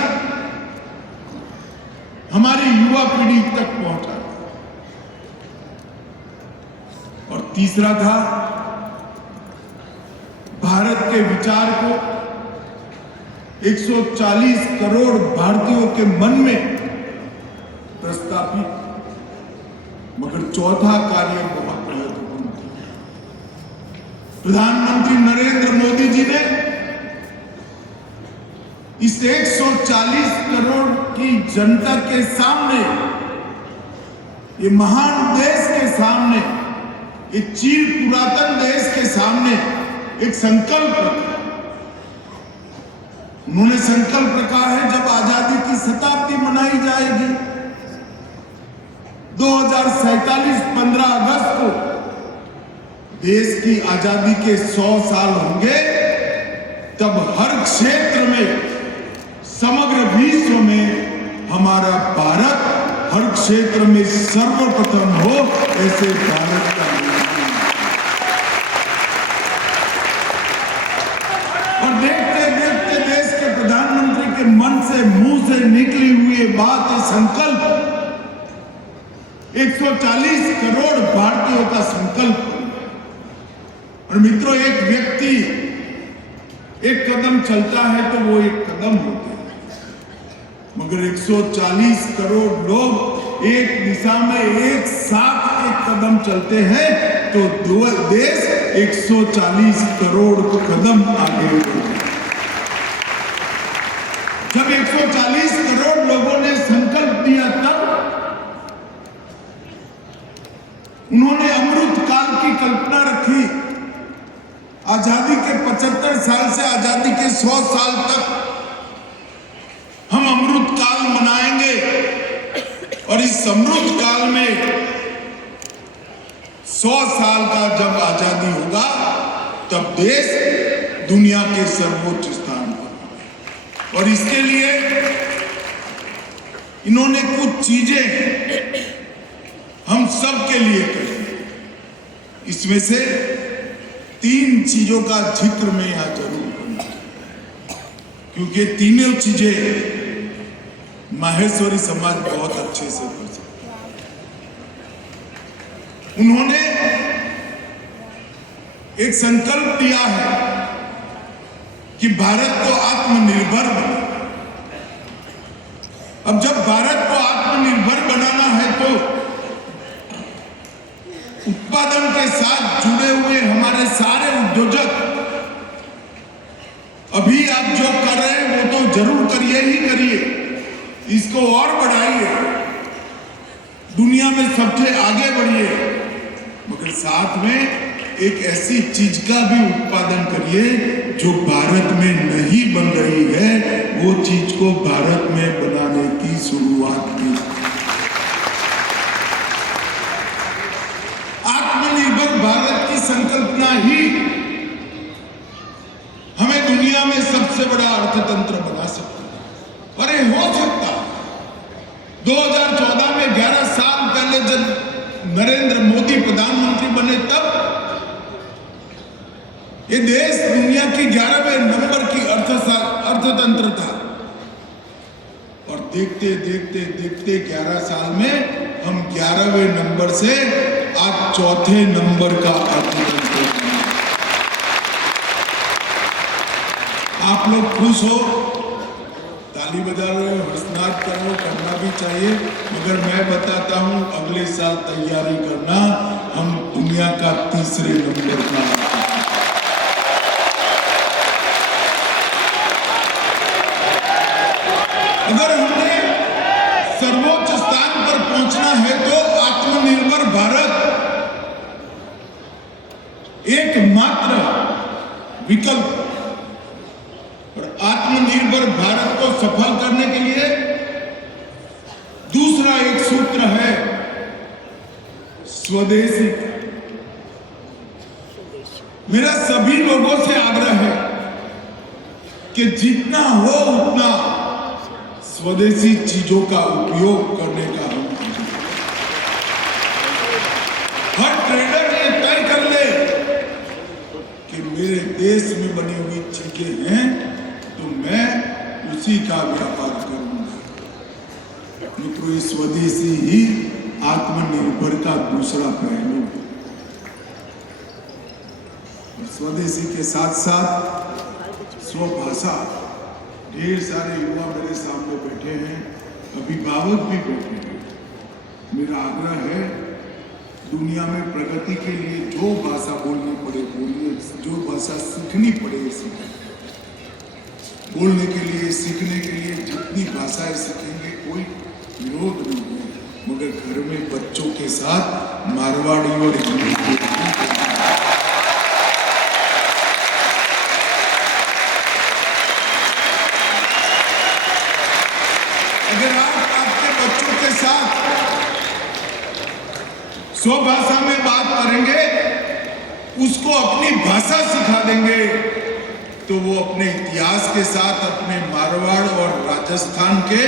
हमारी युवा पीढ़ी तक पहुंचा। और तीसरा था भारत के विचार को 140 करोड़ भारतीयों के मन में प्रस्थापित। मगर चौथा कार्य बहुत महत्वपूर्ण था। प्रधानमंत्री नरेंद्र मोदी जी ने इस 140 करोड़ की जनता के सामने, ये महान देश के सामने, ये चिर पुरातन देश के सामने एक संकल्प रखा। उन्होंने संकल्प रखा है जब आजादी की शताब्दी मनाई जाएगी 2047 15 अगस्त को, देश की आजादी के 100 साल होंगे, तब हर क्षेत्र में, समग्र विश्व में हमारा भारत हर क्षेत्र में सर्वप्रथम हो, ऐसे भारत का निर्माण। और देखते देखते देश के प्रधानमंत्री के मन से, मुंह से निकली हुई बात, ये संकल्प 140 करोड़ भारतीयों का संकल्प। और मित्रों, एक व्यक्ति एक कदम चलता है तो वो एक कदम होता है, मगर 140 करोड़ लोग एक दिशा में एक साथ एक कदम चलते हैं तो देश 140 करोड़ कदम आगे बढ़े। जब 140 करोड़ लोगों ने संकल्प दिया, तब उन्होंने अमृत काल की कल्पना रखी। आजादी के 75 साल से आजादी के 100 साल तक हम अमृत काल मनाएंगे और इस अमृत काल में 100 साल का जब आजादी होगा, तब देश दुनिया के सर्वोच्च स्थान पर। और इसके लिए इन्होंने कुछ चीजें हम सब के लिए कही। इसमें से 3 चीजों का जिक्र मैं यहां जरूर करूंगा, क्योंकि तीनों चीजें माहेश्वरी समाज बहुत अच्छे से कर सकता है। उन्होंने एक संकल्प दिया है कि भारत को आत्मनिर्भर बना। अब जब भारत को आत्मनिर्भर बनाना है तो उत्पादन के साथ जुड़े हुए हमारे सारे उद्योजक, अभी आप जो कर रहे हैं वो तो जरूर करिए ही करिए, इसको और बढ़ाइए, दुनिया में सबसे आगे बढ़िए, मगर साथ में एक ऐसी चीज का भी उत्पादन करिए जो भारत में नहीं बन रही है, वो चीज को भारत में बनाने की शुरुआत की। आत्मनिर्भर भारत की संकल्पना ही हमें दुनिया में सबसे बड़ा अर्थतंत्र बना सकता है। और ये हो सकता 2014 में 11 साल पहले जब नरेंद्र मोदी प्रधानमंत्री बने, तब ये देश दुनिया की 11वें नंबर की अर्थतंत्र था। और देखते देखते देखते 11 साल में हम 11वें नंबर से आज 4थे नंबर का अर्थतंत्र। आप लोग खुश हो, ताली बजा रहे हो, हर्षनाद कर रहे हो, करना भी चाहिए, मगर मैं बताता हूं अगले साल तैयारी करना, हम दुनिया का 3रे नंबर का। अगर हमने सर्वोच्च स्थान पर पहुंचना है तो आत्मनिर्भर भारत एकमात्र विकल्प। और आत्मनिर्भर भारत को सफल करने के लिए दूसरा एक सूत्र है स्वदेशी। मेरा सभी लोगों से आग्रह है कि जितना हो उतना स्वदेशी चीजों का उपयोग करने का हम हर ट्रेडर ये तय कर ले कि मेरे देश में बनी हुई चीजें हैं तो मैं उसी का व्यापार करूंगा। मित्रों, ये स्वदेशी ही आत्मनिर्भर का दूसरा पहलू है। स्वदेशी के साथ साथ स्वभाषा। ढेर सारे युवा मेरे सामने बैठे हैं, अभिभावक भी बैठे हैं। मेरा आग्रह है दुनिया में प्रगति के लिए जो भाषा बोलनी पड़े बोलिए, जो भाषा सीखनी पड़े सीखें। बोलने के लिए, सीखने के लिए जितनी भाषाएं सीखेंगे कोई विरोध नहीं है, मगर घर में बच्चों के साथ मारवाड़ी और हिंदी स्वभाषा में बात करेंगे, उसको अपनी भाषा सिखा देंगे तो वो अपने इतिहास के साथ अपने मारवाड़ और राजस्थान के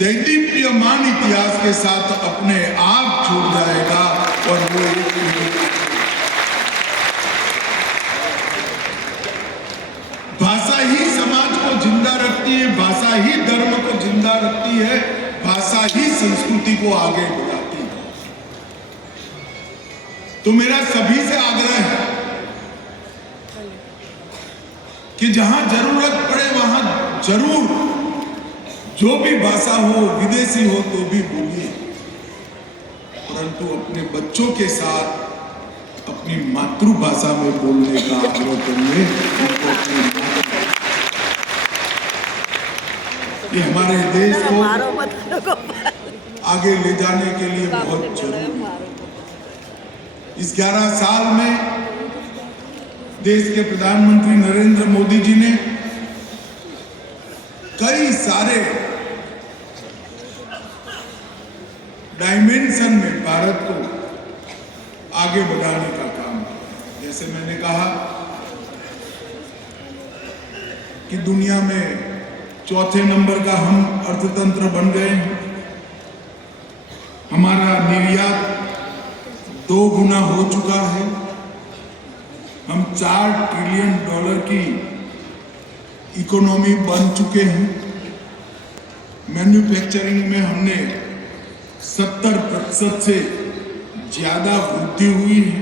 दैदीप्यमान इतिहास के साथ अपने आप जुड़ जाएगा। और वो भाषा ही समाज को जिंदा रखती है, भाषा ही धर्म को जिंदा रखती है, भाषा ही संस्कृति को आगे बढ़ाती है। तो मेरा सभी से आग्रह है कि जहां जरूरत पड़े वहां जरूर जो भी भाषा हो, विदेशी हो तो भी बोलिए, परंतु अपने बच्चों के साथ अपनी मातृभाषा में बोलने का आग्रह करिए। उनको अपनी ये हमारे देश को आगे ले जाने के लिए बहुत जरूरी है। इस 11 साल में देश के प्रधानमंत्री नरेंद्र मोदी जी ने कई सारे डायमेंशन में भारत को आगे बढ़ाने का काम किया। जैसे मैंने कहा कि दुनिया में चौथे नंबर का हम अर्थतंत्र बन गए हैं। हमारा निर्यात 2 गुना हो चुका है। हम $4 ट्रिलियन की इकोनॉमी बन चुके हैं। मैन्युफैक्चरिंग में हमने 70% से ज्यादा वृद्धि हुई है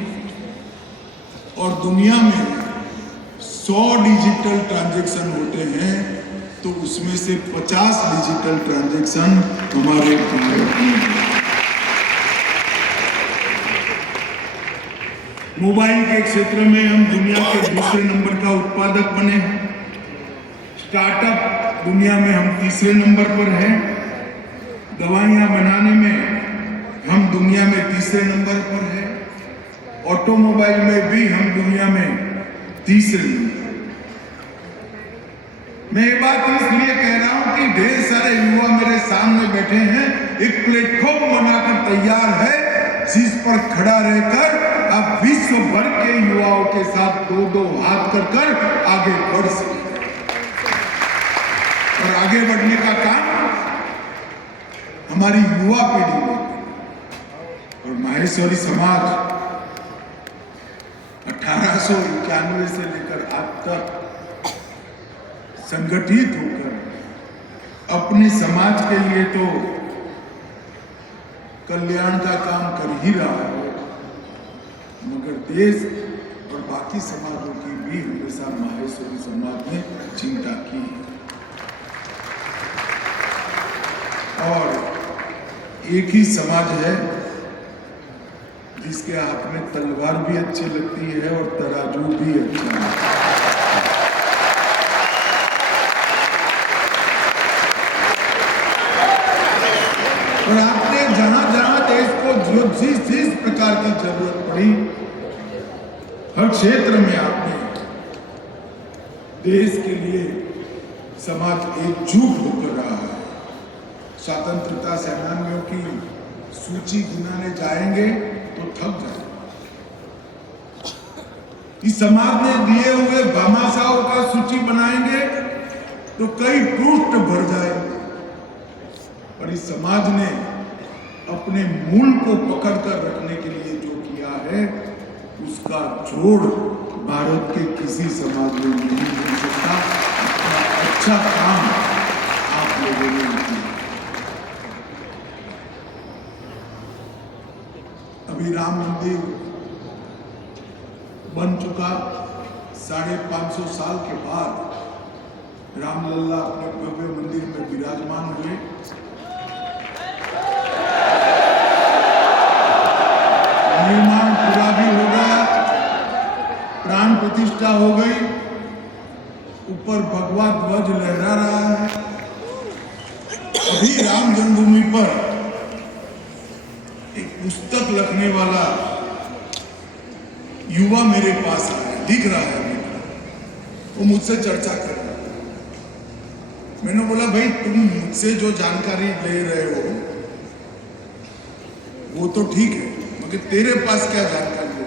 और दुनिया में 100 डिजिटल ट्रांजैक्शन होते हैं तो उसमें से 50 डिजिटल ट्रांजैक्शन हमारे भारत में है। मोबाइल के क्षेत्र में हम दुनिया के दूसरे नंबर का उत्पादक बने हैं। स्टार्टअप दुनिया में हम तीसरे नंबर पर हैं। दवाइयां बनाने में हम दुनिया में तीसरे नंबर पर हैं। ऑटोमोबाइल में भी हम दुनिया में तीसरे नंबर। मैं ये बात इसलिए कह रहा हूं कि ढेर सारे युवा मेरे सामने बैठे हैं। एक प्लेटफॉर्म बनाकर तैयार है जिस पर खड़ा रहकर आप विश्व भर के युवाओं के साथ 2-2 हाथ कर आगे बढ़ सकते हैं। और आगे बढ़ने का काम हमारी युवा पीढ़ी में और माहेश्वरी समाज 1891 से लेकर अब तक संगठित होकर अपने समाज के लिए तो कल्याण का काम कर ही रहा है, मगर देश और बाकी समाजों की भी हमेशा माहेश्वरी समाज ने चिंता की है। और एक ही समाज है जिसके हाथ में तलवार भी अच्छी लगती है और तराजू भी अच्छा है। क्षेत्र में आपने देश के लिए समाज एकजुट होकर रहा है। स्वतंत्रता सेनानियों की सूची गिनाने जाएंगे तो थक जाएंगे। इस समाज ने दिए हुए भामाशाहों का सूची बनाएंगे तो कई पृष्ठ भर जाएंगे। और इस समाज ने अपने मूल को पकड़कर रखने के लिए जो किया है उसका जोड़ भारत के किसी समाज में नहीं हो सकता। इतना अच्छा काम आप लोगों ने किया। अभी राम मंदिर बन चुका। 550 साल के बाद रामलल्ला अपने भव्य मंदिर में विराजमान हुए। निर्माण पूरा भी हो गया, प्राण प्रतिष्ठा हो गई, ऊपर भगवा ध्वज लहरा रहा है। अभी राम जन्मभूमि पर एक पुस्तक लिखने वाला युवा मेरे पास आया, दिख रहा है अभी, वो मुझसे चर्चा कर रहा है। मैंने बोला भाई तुम मुझसे जो जानकारी ले रहे हो वो तो ठीक है, मगर तेरे पास क्या जानकारी है?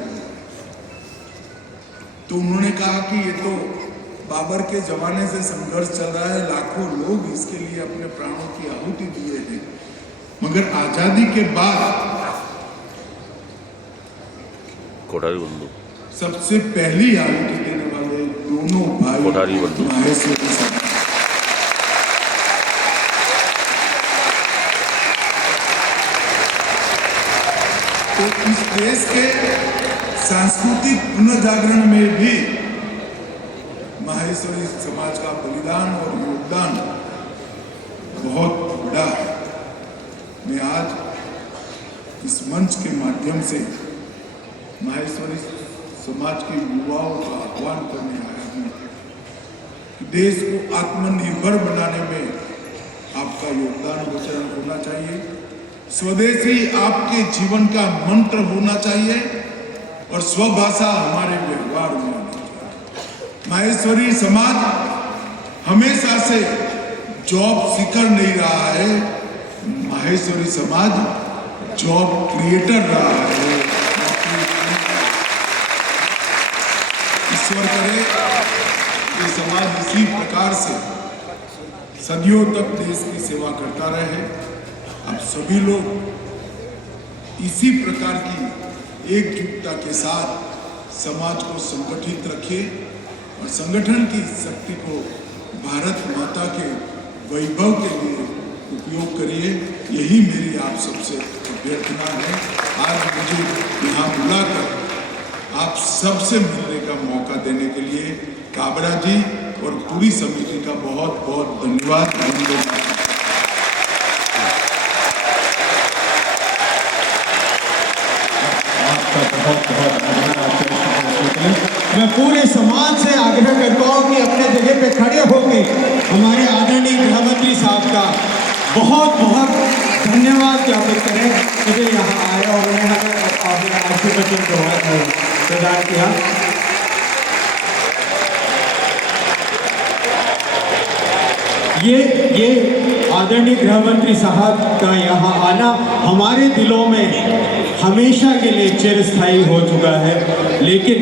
तो उन्होंने कहा कि ये तो बाबर के जमाने से संघर्ष चल रहा है, लाखों लोग इसके लिए अपने प्राणों की आहुति दिए हैं, मगर आजादी के बाद कोठारी बंधु सबसे पहली आहुति देने वाले दोनों कोठारी भाई बंधु माहेश्वरी साहब। तो इस देश के सांस्कृतिक पुनर्जागरण में भी माहेश्वरी समाज का बलिदान और योगदान बहुत बड़ा है। मैं आज इस मंच के माध्यम से माहेश्वरी समाज के युवाओं का आह्वान करने आया हूं कि देश को आत्मनिर्भर बनाने में आपका योगदान गोचरण होना चाहिए। स्वदेशी आपके जीवन का मंत्र होना चाहिए और स्वभाषा हमारे व्यवहार में होना चाहिए। माहेश्वरी समाज हमेशा से जॉब सीकर नहीं रहा है, माहेश्वरी समाज जॉब क्रिएटर रहा है। ईश्वर करे ये समाज इसी प्रकार से सदियों तक देश की सेवा करता रहे। आप सभी लोग इसी प्रकार की एकजुटता के साथ समाज को संगठित रखिए और संगठन की शक्ति को भारत माता के वैभव के लिए उपयोग करिए। यही मेरी आप सबसे अभ्यर्थना है। आज मुझे यहाँ बुलाकर आप सबसे मिलने का मौका देने के लिए काबरा जी और पूरी समिति का बहुत बहुत धन्यवाद। मैं पूरे समाज से आग्रह करता हूँ कि अपने जगह पे खड़े होकर हमारे आदरणीय गृह मंत्री साहब का बहुत बहुत धन्यवाद ज्ञापित करें। मुझे यहाँ आए और उन्हें हमें अपने आशीर्वचन प्रदान किया। ये आदरणीय गृह मंत्री साहब का यहाँ आना हमारे दिलों में हमेशा के लिए चिरस्थायी हो चुका है, लेकिन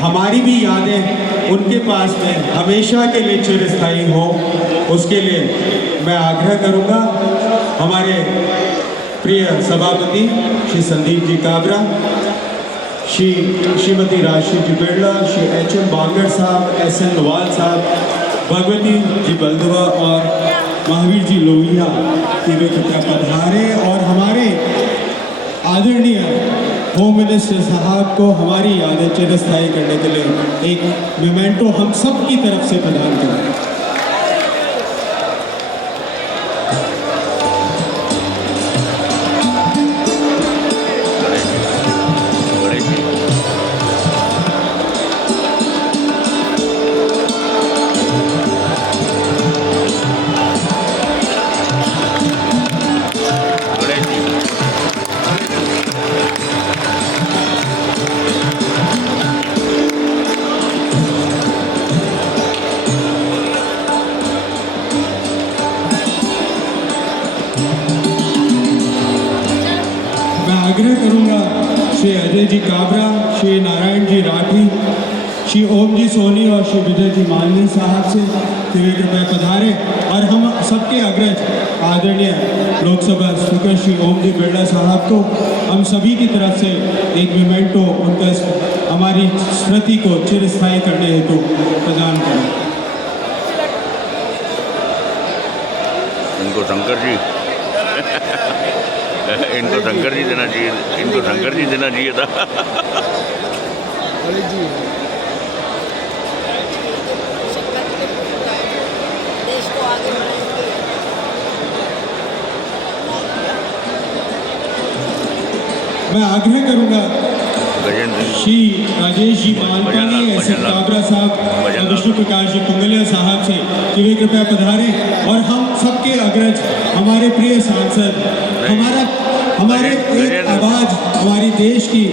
हमारी भी यादें उनके पास में हमेशा के लिए चिरस्थायी हो, उसके लिए मैं आग्रह करूँगा हमारे प्रिय सभापति श्री संदीप जी काबरा, श्रीमती राशि जी बिरला, श्री HM बांगड़ साहब, SN नवाल साहब, भगवती जी बलदवा और महावीर जी लोहिया तीव्र पधारे और हमारे आदरणीय होम मिनिस्टर साहब को हमारी यादें चिरस्थायी करने के लिए एक मोमेंटो हम सब की तरफ से प्रदान करें। विजय जी काबरा, श्री नारायण जी राठी, श्री ओम जी सोनी और श्री विजय जी मालनी साहब से कि वे कृपया पधारे और हम सबके अग्रज आदरणीय लोकसभा स्पीकर श्री ओम जी बिरला साहब को हम सभी की तरफ से एक मोमेंटो उनका हमारी स्मृति को चिरस्थायी करने हेतु प्रदान करें। इनको शंकर जी इनको शंकर जी देना चाहिए, इनको शंकर जी देना चाहिए था। देश को आगे बढ़ाएंगे। मैं आग्रह करूंगा गजेंद्र श्री राजेश जी मालपानी, एस एन काबरा साहब और विष्णु प्रकाश जी पुंगलिया साहब से कि वे कृपया पधारें और हम सबके अग्रज हमारे प्रिय सांसद हमारे एक आवाज हमारी देश की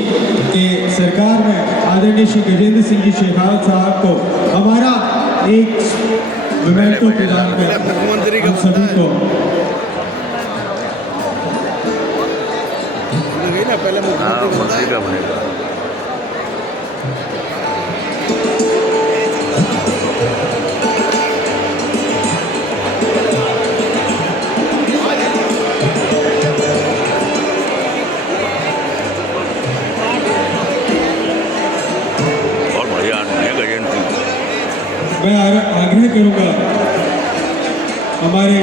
के सरकार में आदरणीय श्री गजेंद्र सिंह जी शेखावत साहब को हमारा एक मोमेंटो प्रदान कर हम सभी को हाँ मंत्री का बनेगा। बहुत बढ़िया आदमी है गजेंद्र सिंह। मैं आग्रह करूंगा हमारे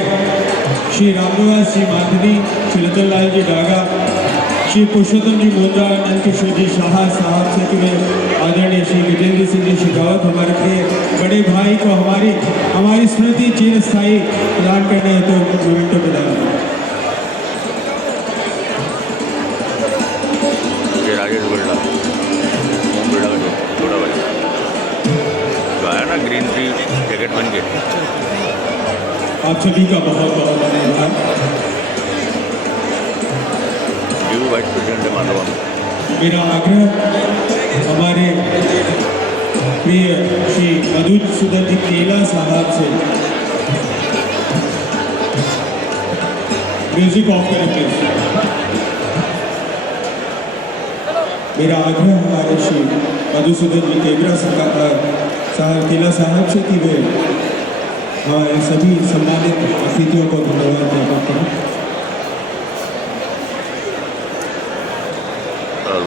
श्री रामनिवास जी माधवी, श्री रतन लाल जी डागा, श्री पुरुषोत्तम जी मोंद्रा, नंद किशोर जी शाह साहब से कि वे आदरणीय श्री गजेंद्र सिंह जी शेखावत हमारे प्रिय बड़े भाई को हमारी स्मृति चिरस्थायी प्रदान करने हेतु मोमेंटो प्रदान करें। ये राजेश बिरला, ओम बिरला का छोटा भाई जो आया ना ग्रीन टी जैकेट पहन के। आप सभी का बहुत बहुत धन्यवाद। वाइस प्रेसिडेंट है माधवा में। मेरा आग्रह हमारे प्रिय श्री मधुसूदन जी केला साहब से म्यूजिक ऑफ करें प्लीज। मेरा आग्रह हमारे श्री मधुसूदन जी केला साहब से कि वे हमारे सभी सम्मानित अतिथियों को धन्यवाद ज्ञापन करें।